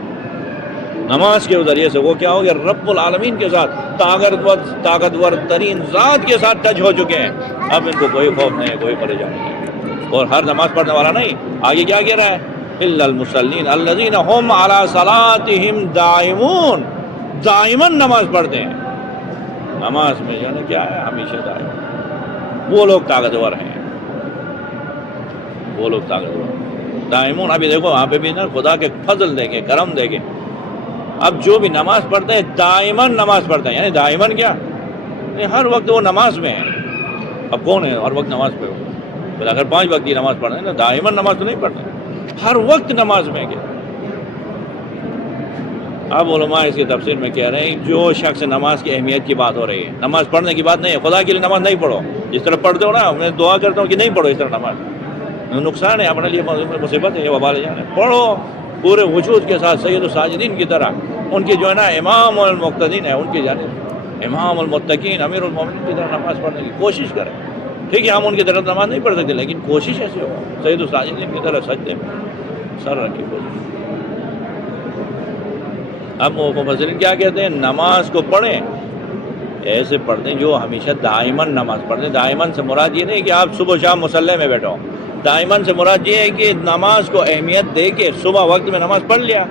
نماز کے ذریعے سے وہ کیا ہو گیا؟ رب العالمین کے ساتھ طاقتور ترین ذات کے ساتھ ٹچ ہو چکے ہیں. اب ان کو کوئی خوف نہیں ہے، کوئی پریشانی نہیں. اور ہر نماز پڑھنے والا نہیں، آگے کیا کہہ رہا ہے؟ الا المصلین الذین هم علی صلاتهم دائمون. دائماً نماز پڑھتے ہیں. نماز میں جو ہے نا کیا ہے؟ ہمیشہ دائم. وہ لوگ طاقتور ہیں، وہ لوگ طاقتور دائمون. ابھی دیکھو وہاں پہ بھی نا خدا کے فضل دیکھیں، کرم دیکھیں. اب جو بھی نماز پڑھتے ہیں دائماً نماز پڑھتے ہیں، یعنی دائماً کیا؟ ہر وقت وہ نماز میں ہیں. اب کون ہے ہر وقت نماز پہ ہو؟ اگر 5 وقت کی نماز پڑھ رہے ہیں نا، دائماً نماز تو نہیں پڑھتے، ہر وقت نماز میں کیا. اب علماء اس کی تفسیر میں کہہ رہے ہیں جو شخص نماز کی اہمیت کی بات ہو رہی ہے، نماز پڑھنے کی بات نہیں ہے. خدا کے لیے نماز نہیں پڑھو جس طرح پڑھتے ہو نا. میں دعا کرتا ہوں کہ نہیں پڑھو اس طرح نماز، نقصان ہے اپنے لیے، مصیبت ہے، یہ وبال جانے. پڑھو پورے وجود کے ساتھ سید الساجدین کی طرح. ان کی جو ہے نا امام المقتدین ہے، ان کی جانب امام المتقین امیر المومنین کی طرح نماز پڑھنے کی کوشش کریں. ٹھیک ہے ہم ان کی طرح نماز نہیں پڑھ سکتے، لیکن کوشش ایسی ہو سید الساجدین کی طرح سجدے میں سر رکھی کوشش. اب مفسرین کیا کہتے ہیں؟ نماز کو پڑھیں ایسے پڑھتے ہیں جو ہمیشہ دائماً نماز پڑھتے ہیں. دائماً سے مراد یہ نہیں کہ آپ صبح شام مصلی میں بیٹھو. دائماً سے مراد یہ ہے کہ نماز کو اہمیت دے کے صبح وقت میں نماز پڑھ لیا،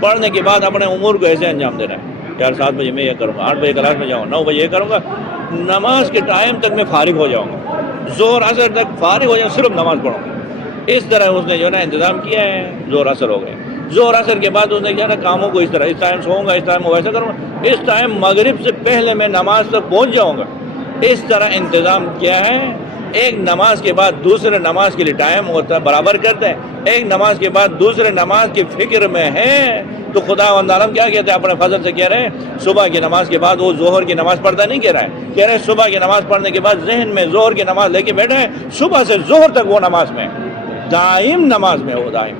پڑھنے کے بعد اپنے امور کو ایسے انجام دینا ہے. یار 7 بجے میں یہ کروں گا، 8 بجے کلاس میں جاؤں، 9 بجے یہ کروں گا، نماز کے ٹائم تک میں فارغ ہو جاؤں گا، ظہر عصر تک فارغ ہو جاؤں، صرف نماز پڑھوں گا. اس طرح اس نے جو ہے نا انتظام کیا ہے. ظہر عصر ہو گئے، ظہر عصر کے بعد اس نے کیا نا کاموں کو اس طرح، اس ٹائم سوؤں گا، اس ٹائم ویسا کروں گا، اس ٹائم مغرب سے پہلے میں نماز تک پہنچ جاؤں گا. اس طرح انتظام کیا ہے. ایک نماز کے بعد دوسرے نماز کے لیے ٹائم ہوتا ہے، برابر کرتے ہیں. ایک نماز کے بعد دوسرے نماز کی فکر میں ہے تو خداوند عالم کیا کہتے ہیں؟ اپنے فضل سے کہہ رہے ہیں صبح کی نماز کے بعد وہ ظہر کی نماز پڑھتا نہیں کہہ رہا ہے، کہہ رہے ہیں صبح کی نماز پڑھنے کے بعد ذہن میں ظہر کی نماز لے کے بیٹھے ہیں. صبح سے ظہر تک وہ نماز میں دائم نماز میں، وہ دائم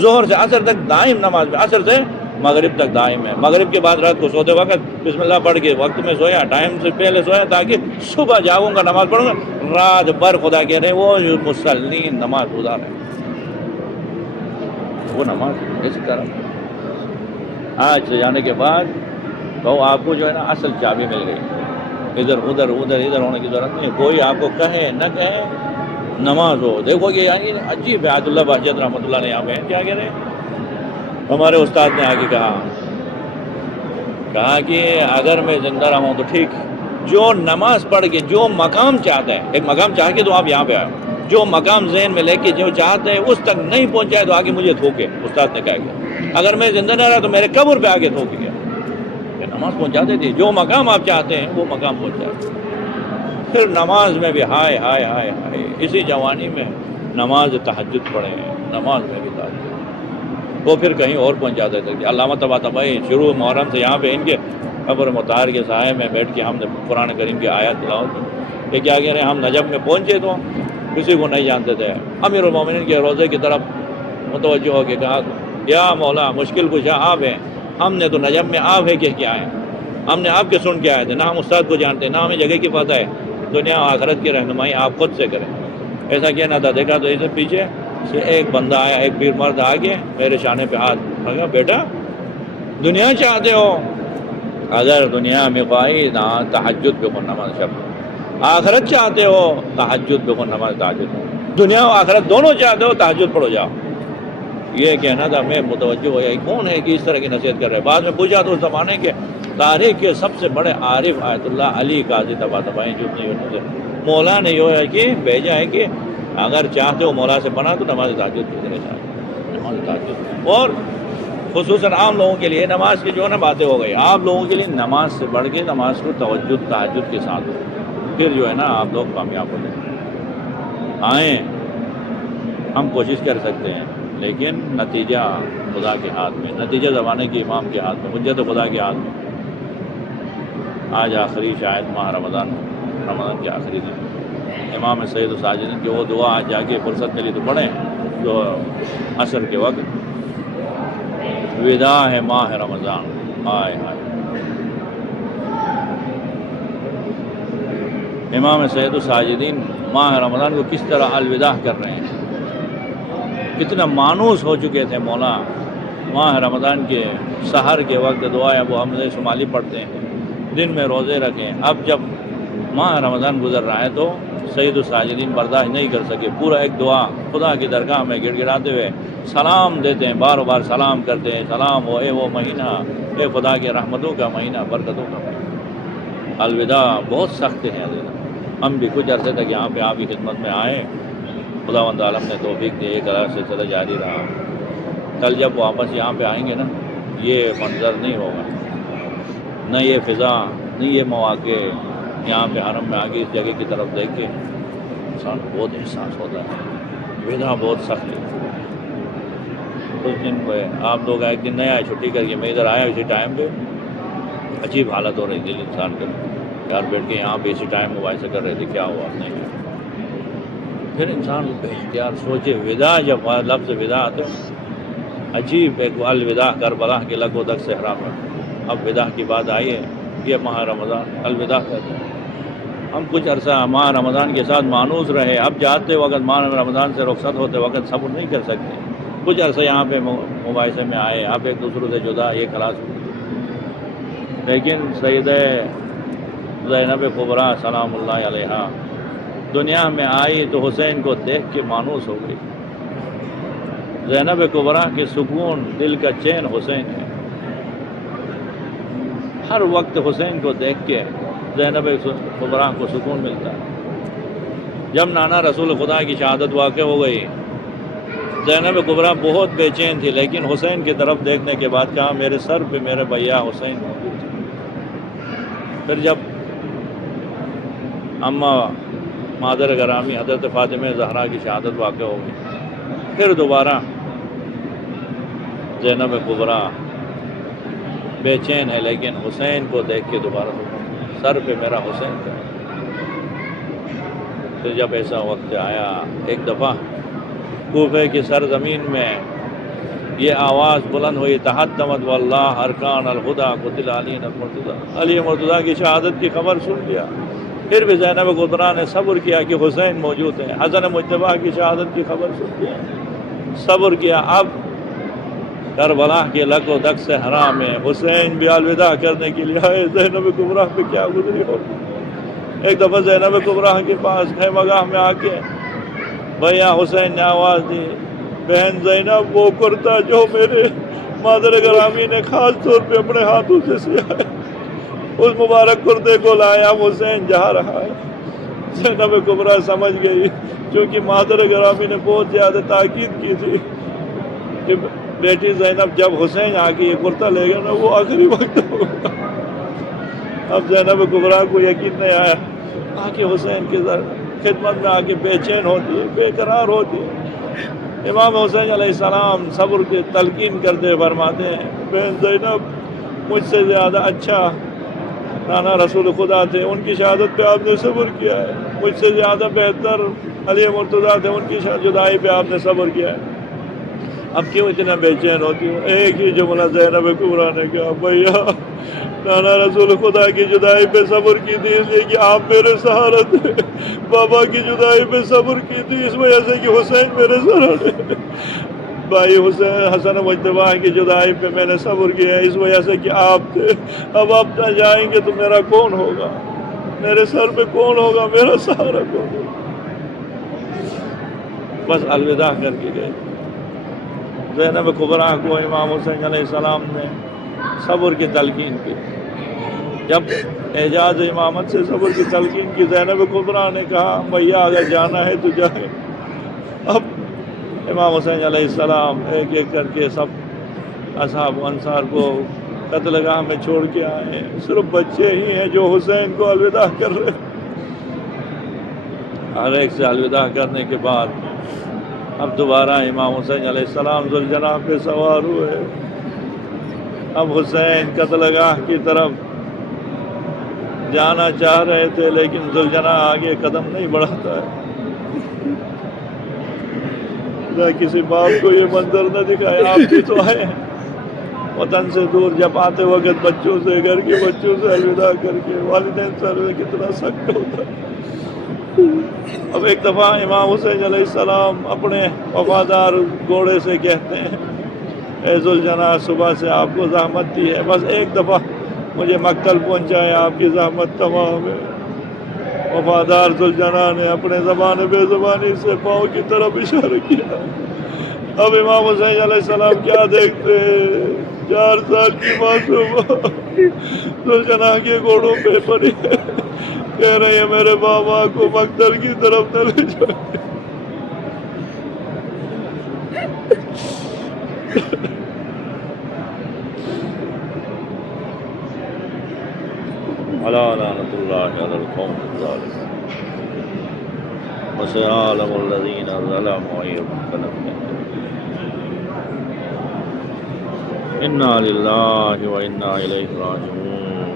ظہر سے عصر تک دائم نماز میں، عصر سے مغرب تک دائم ہے. مغرب کے بعد رات کو سوتے وقت بسم اللہ پڑھ کے وقت میں سویا، ٹائم سے پہلے سویا تاکہ صبح جاؤں گا نماز پڑھوں گا. رات بھر خدا کہہ رہے ہیں وہ مصلین نماز گزار ہے، وہ نماز اس طرح. آج سے جانے کے بعد تو آپ کو جو ہے نا اصل چابی مل گئی. ادھر ادھر ہونے کی ضرورت نہیں ہے. کوئی آپ کو کہے نہ کہے، نماز ہو. دیکھو یہ یعنی عجیب ہے. عبد اللہ بہجت رحمۃ اللہ نے یہاں پہ کیا کہہ رہے ہیں، ہمارے استاد نے آگے کہا کہ اگر میں زندہ رہا ہوں تو ٹھیک، جو نماز پڑھ کے جو مقام چاہتا ہے، ایک مقام چاہ کے تو آپ یہاں پہ آئے، جو مقام ذہن میں لے کے جو چاہتے ہیں اس تک نہیں پہنچائے تو آگے مجھے تھوکے. استاد نے کہا گیا اگر میں زندہ نہ رہا تو میرے قبر پہ آگے تھوک گیا. کہ نماز پہنچاتے تھے، جو مقام آپ چاہتے ہیں وہ مقام پہنچاتے. پھر نماز میں بھی ہائے ہائے ہائے ہائے، اسی جوانی میں نماز تہجد پڑھیں، نماز میں بھی تہجد وہ پھر کہیں اور پہنچا دیتے تھے. علامہ طباطبائی شروع محرم سے یہاں پہ ان کے قبر مطہر کے سائے میں بیٹھ کے ہم نے قرآن کریم کی آیات تلاوت کی. کہ کیا کہہ رہے ہیں، ہم نجف میں پہنچے تو کسی کو نہیں جانتے تھے. امیر المومنین کے روضے کی طرف متوجہ ہو کے کہا یا مولا مشکل کشا آپ ہیں، ہم نے تو نجف میں آپ ہے کہ کیا ہے، ہم نے آپ کے سن کے آئے تھے، نہ ہم استاد کو جانتے نہ ہمیں جگہ کی پتہ ہے. دنیا و آخرت کی رہنمائی آپ خود سے کریں. ایسا کہنا تھا. دیکھا تو اسے پیچھے سے ایک بندہ آیا، ایک پیر مرد آگے میرے شانے پہ ہاتھ لگا، بیٹا دنیا چاہتے ہو، اگر دنیا میں خواہی نہ تہجد بکن نماز شب، آخرت چاہتے ہو تہجد بکن نماز تہجد، دنیا و آخرت دونوں چاہتے ہو تہجد پڑھو جاؤ. یہ کہنا تھا. میں متوجہ ہوا کون ہے کہ اس طرح کی نصیحت کر رہے. بعد میں پوچھا تو اس زمانے کے تاریخ کے سب سے بڑے عارف آیت اللہ علی قاضی طباطبائی جو مولا نے یہ ہے کہ بھیجا ہے کہ اگر چاہتے ہو مولا سے بنا تو نماز تہجد کی طرح چاہتے، نماز تہجد. اور خصوصاً عام لوگوں کے لیے نماز کی جو ہے نا باتیں ہو گئی. آپ لوگوں کے لیے نماز سے بڑھ کے نماز کو توجہ تہجد کے ساتھ پھر جو ہے نا آپ لوگ کامیاب ہوتے ہیں. آئیں ہم کوشش کر سکتے ہیں لیکن نتیجہ خدا کے ہاتھ میں، نتیجہ زمانے کے امام کے ہاتھ میں، حجت خدا کے ہاتھ میں. آج آخری شاید ماہ رمضان رمضان کے آخری دن امام سید الساجدین کی وہ دعا جا کے فرصت ملی تو پڑھیں جو عصر کے وقت وداع ہے ماہ رمضان. ہائے ہائے امام سید الساجدین ماہ رمضان کو کس طرح الوداع کر رہے ہیں. کتنا مانوس ہو چکے تھے مولا. ماہ رمضان کے سحر کے وقت دعائیں ابو حمزہ شمالی پڑھتے ہیں, دن میں روزے رکھیں. اب جب ماہ رمضان گزر رہا ہے تو سید الساجدین برداشت نہیں کر سکے, پورا ایک دعا خدا کی درگاہ میں گڑ گڑاتے ہوئے سلام دیتے ہیں, بار بار سلام کرتے ہیں. سلام ہو اے وہ مہینہ, اے خدا کے رحمتوں کا مہینہ, برکتوں کا مہینہ. الوداع بہت سخت ہے. ہم بھی کچھ عرصے تک یہاں پہ آپ کی خدمت میں آئے, خداوند عالم نے توفیق دی, ایک عرصے سے چلا جاری رہا. کل جب واپس یہاں پہ آئیں گے نا, یہ منظر نہیں ہوگا, نہ یہ فضا, نہ یہ مواقع. یہاں پہ حرم میں آگے اس جگہ کی طرف دیکھ کے انسان کو بہت احساس ہوتا ہے. وداع بہت سخت ہے. اس دن پہ آپ لوگ ایک دن نہیں آئے چھٹی کر کے, میں ادھر آیا اسی ٹائم پہ, عجیب حالت ہو رہی تھی انسان کے, یار بیٹھ کے یہاں پہ اسی ٹائم موبائل سے کر رہے تھے, کیا ہوا نہیں ہوا. پھر انسان بے اختیار سوچے, وداع جب لفظ وداع آتے عجیب ایک الوداع کربلا کے لگ و دگ سے حرام ہے. اب وداع کی بات آئی ہے, یہ ماہ رمضان الوداع کہتے ہیں. ہم کچھ عرصہ ماہ رمضان کے ساتھ مانوس رہے, اب جاتے وقت ماہ رمضان سے رخصت ہوتے وقت صبر نہیں کر سکتے. کچھ عرصہ یہاں پہ مباحثے میں آئے, اب ایک دوسرے سے جدا, یہ خلاص ہوئی. لیکن سیدہ زینب کبریٰ سلام اللہ علیہا دنیا میں آئی تو حسین کو دیکھ کے مانوس ہو گئی. زینب کبریٰ کے سکون, دل کا چین حسین ہے. ہر وقت حسین کو دیکھ کے زینب کبریٰ کو سکون ملتا ہے. جب نانا رسول خدا کی شہادت واقع ہو گئی, زینب کبریٰ بہت بے چین تھی, لیکن حسین کی طرف دیکھنے کے بعد کہا میرے سر پہ میرے بھیا حسین موجود تھے. پھر جب اماں مادر گرامی حضرت فاطمہ زہرا کی شہادت واقع ہو گئی, پھر دوبارہ زینب کبریٰ بے چین ہے, لیکن حسین کو دیکھ کے دوبارہ سر پہ میرا حسین تھا. پھر جب ایسا وقت آیا, ایک دفعہ کوفے کی سرزمین میں یہ آواز بلند ہوئی, تحتمت واللہ ارکان الہدیٰ قتل علی المرتضیٰ. علی مرتضیٰ کی شہادت کی خبر سن لیا. پھر بھی زینب کبریٰ نے صبر کیا کہ حسین موجود ہیں. حسن مجتبیٰ کی شہادت کی خبر سن لیا, صبر کیا. اب کربلا کے لگ و دگ سے حرام ہے, حسین بھی الوداع کرنے کے لیے آئے. زینب کبریٰ پہ کیا گزری ہوگی. ایک دفعہ زینب کبریٰ کے پاس خیمہ گاہ میں آ کے بھیا حسین نے آواز دی, بہن زینب وہ کرتا جو میرے مادر گرامی نے خاص طور پہ اپنے ہاتھوں سے سیا ہے, اس مبارک کرتے کو لایا, حسین جا رہا ہے. زینب کبریٰ سمجھ گئی, کیونکہ مادر گرامی نے بہت زیادہ تاکید کی تھی کہ بیٹی زینب جب حسین آ کے یہ کرتا لے گا نا وہ آخری وقت ہوگا. اب زینب کبریٰ کو یقین نہیں آیا, آ کے حسین کی خدمت میں آ کے بے چین ہوتی ہے, بے قرار ہوتی ہے. امام حسین علیہ السلام صبر کے تلقین کرتے فرماتے ہیں, بہن زینب مجھ سے زیادہ اچھا نانا رسول خدا تھے, ان کی شہادت پہ آپ نے صبر کیا ہے. مجھ سے زیادہ بہتر علی مرتضیٰ تھے, ان کی جدائی پہ آپ نے صبر کیا ہے. اب کیوں اتنا بے چین ہوتی ہوں. ایک ہی جملہ زینب کبریٰ نے کہا, بھیا نانا رسول خدا کی جدائی پہ صبر کی تھی اس لیے کہ آپ میرے سہارا تھے. بابا کی جدائی پہ صبر کی تھی اس وجہ سے کہ حسین میرے سہارا تھے. بھائی حسین حسن مجتبیٰ کی جدائی پہ میں نے صبر کیا اس وجہ سے کہ آپ تھے. اب آپ نہ جائیں گے تو میرا کون ہوگا, میرے سر پہ کون ہوگا, میرا سہارا کون ہوگا. بس الوداع کر کے گئے. زینب کبریٰ کو امام حسین علیہ السلام نے صبر کی تلقین کی. جب اعجاز امامت سے صبر کی تلقین کی, زینب کبریٰ نے کہا بھیا اگر جانا ہے تو جائے. اب امام حسین علیہ السلام ایک ایک کر کے سب اصحاب و انصار کو قتل گاہ میں چھوڑ کے آئے ہیں. صرف بچے ہی ہیں جو حسین کو الوداع کر رہے ہیں. ہر ایک سے الوداع کرنے کے بعد اب دوبارہ امام حسین علیہ السلام ذوالجناح پہ سوار ہوئے. اب حسین قتل گاہ کی طرف جانا چاہ رہے تھے لیکن ذوالجناح آگے قدم نہیں بڑھاتا ہے. خدا کسی باپ کو یہ منظر نہ دکھائے. آپ بھی تو آئے ہیں وطن سے دور، جب آتے وقت بچوں سے، گھر کے بچوں سے الوداع کر کے، والدین سے الوداع، کتنا سخت ہوتا ہے. اب ایک دفعہ امام حسین علیہ السلام اپنے وفادار گھوڑے سے کہتے ہیں اے ذوالجناح صبح سے آپ کو زحمت دی ہے، بس ایک دفعہ مجھے مقتل پہنچائے، آپ کی زحمت تمام ہے. وفادار ذوالجناح نے اپنے زبان بے زبانی سے پاؤں کی طرف اشارہ کیا. اب امام حسین علیہ السلام کیا دیکھتے ہیں؟ 4 سال کی معصوم ذوالجناح کے گھوڑوں پہ پڑی ہے، کہہ رہے ہیں میرے بابا کو مقتل کی طرف نہ لے جائے. الا لعنۃ اللہ علی القوم الظالمین وسيعلم الذين ظلموا أي منقلب إنا لله وإنا إليه راجعون.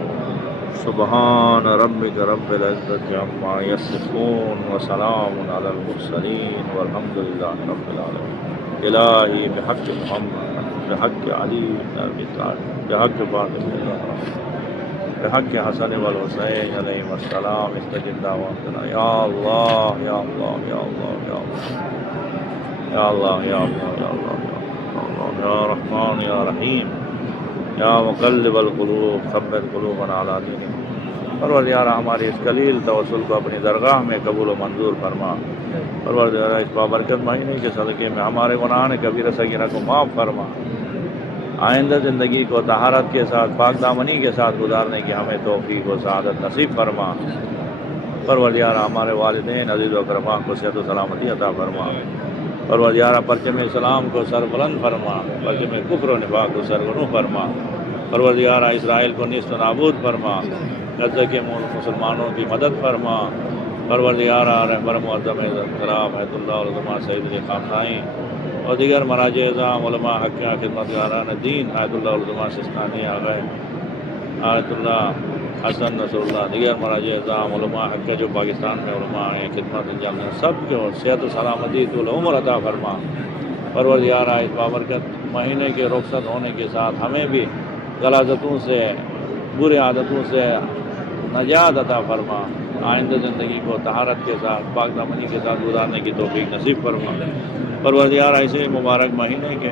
سبحان ربك رب العزة عما يصفون وسلام على المرسلين والحمد لله رب العالمين. إلهي بحق محمد، بحق علي بن أبي طالب، بحق فاطمة، بحق حسن والحسین علیہ السلام استجب دعوتنا. یا اللہ یا اللہ یا اللہ یا اللہ یا اللہ یا اللہ یا اللہ یا اللہ یا رحمان یا رحیم یا مقلب القلوب ثبت قلوبنا علی دینک. پروردگار ہماری اس قلیل توسل کو اپنی درگاہ میں قبول و منظور فرما. پروردگار اس بابرکت مہینے کے صدقے میں ہمارے گناہ کبیرہ صغیرہ کو معاف فرما. آئندہ زندگی کو طہارت کے ساتھ، پاک دامنی کے ساتھ گزارنے کی ہمیں توفیق و سعادت نصیب فرما. پروردگار ہمارے والدین عزیز و اکرماں کو صحت و سلامتی عطا فرما. پروردگار پرچم اسلام کو سر بلند فرما، پرچم کفر و نفاق کو سرغنو فرما. پروردگار اسرائیل کو نیست و نابود فرما، غزہ کے مسلمانوں کی مدد فرما. پروردگار رہبر معظم احترام آیت اللہ علامہ سید علی خامنہئی اور دیگر مراجع اعظام علماء حقیہ خدمتگاران دین آیت اللہ علامہ سستانی آغائے، آیت اللہ حسن نصر اللہ، دیگر مراجع اعظام علماء حقیہ جو پاکستان میں علماء ہیں خدمت انجام دیں، سب کو صحت و سلامتی طول عمر عطا فرما. پروردگار اس بابرکت مہینے کے رخصت ہونے کے ساتھ ہمیں بھی غلاظتوں سے، برے عادتوں سے نجات عطا فرما. آئندہ زندگی کو طہارت کے ساتھ، پاک دامنی کے ساتھ گزارنے کی توفیق نصیب فرما. پروردگار ایسے مبارک مہینے کے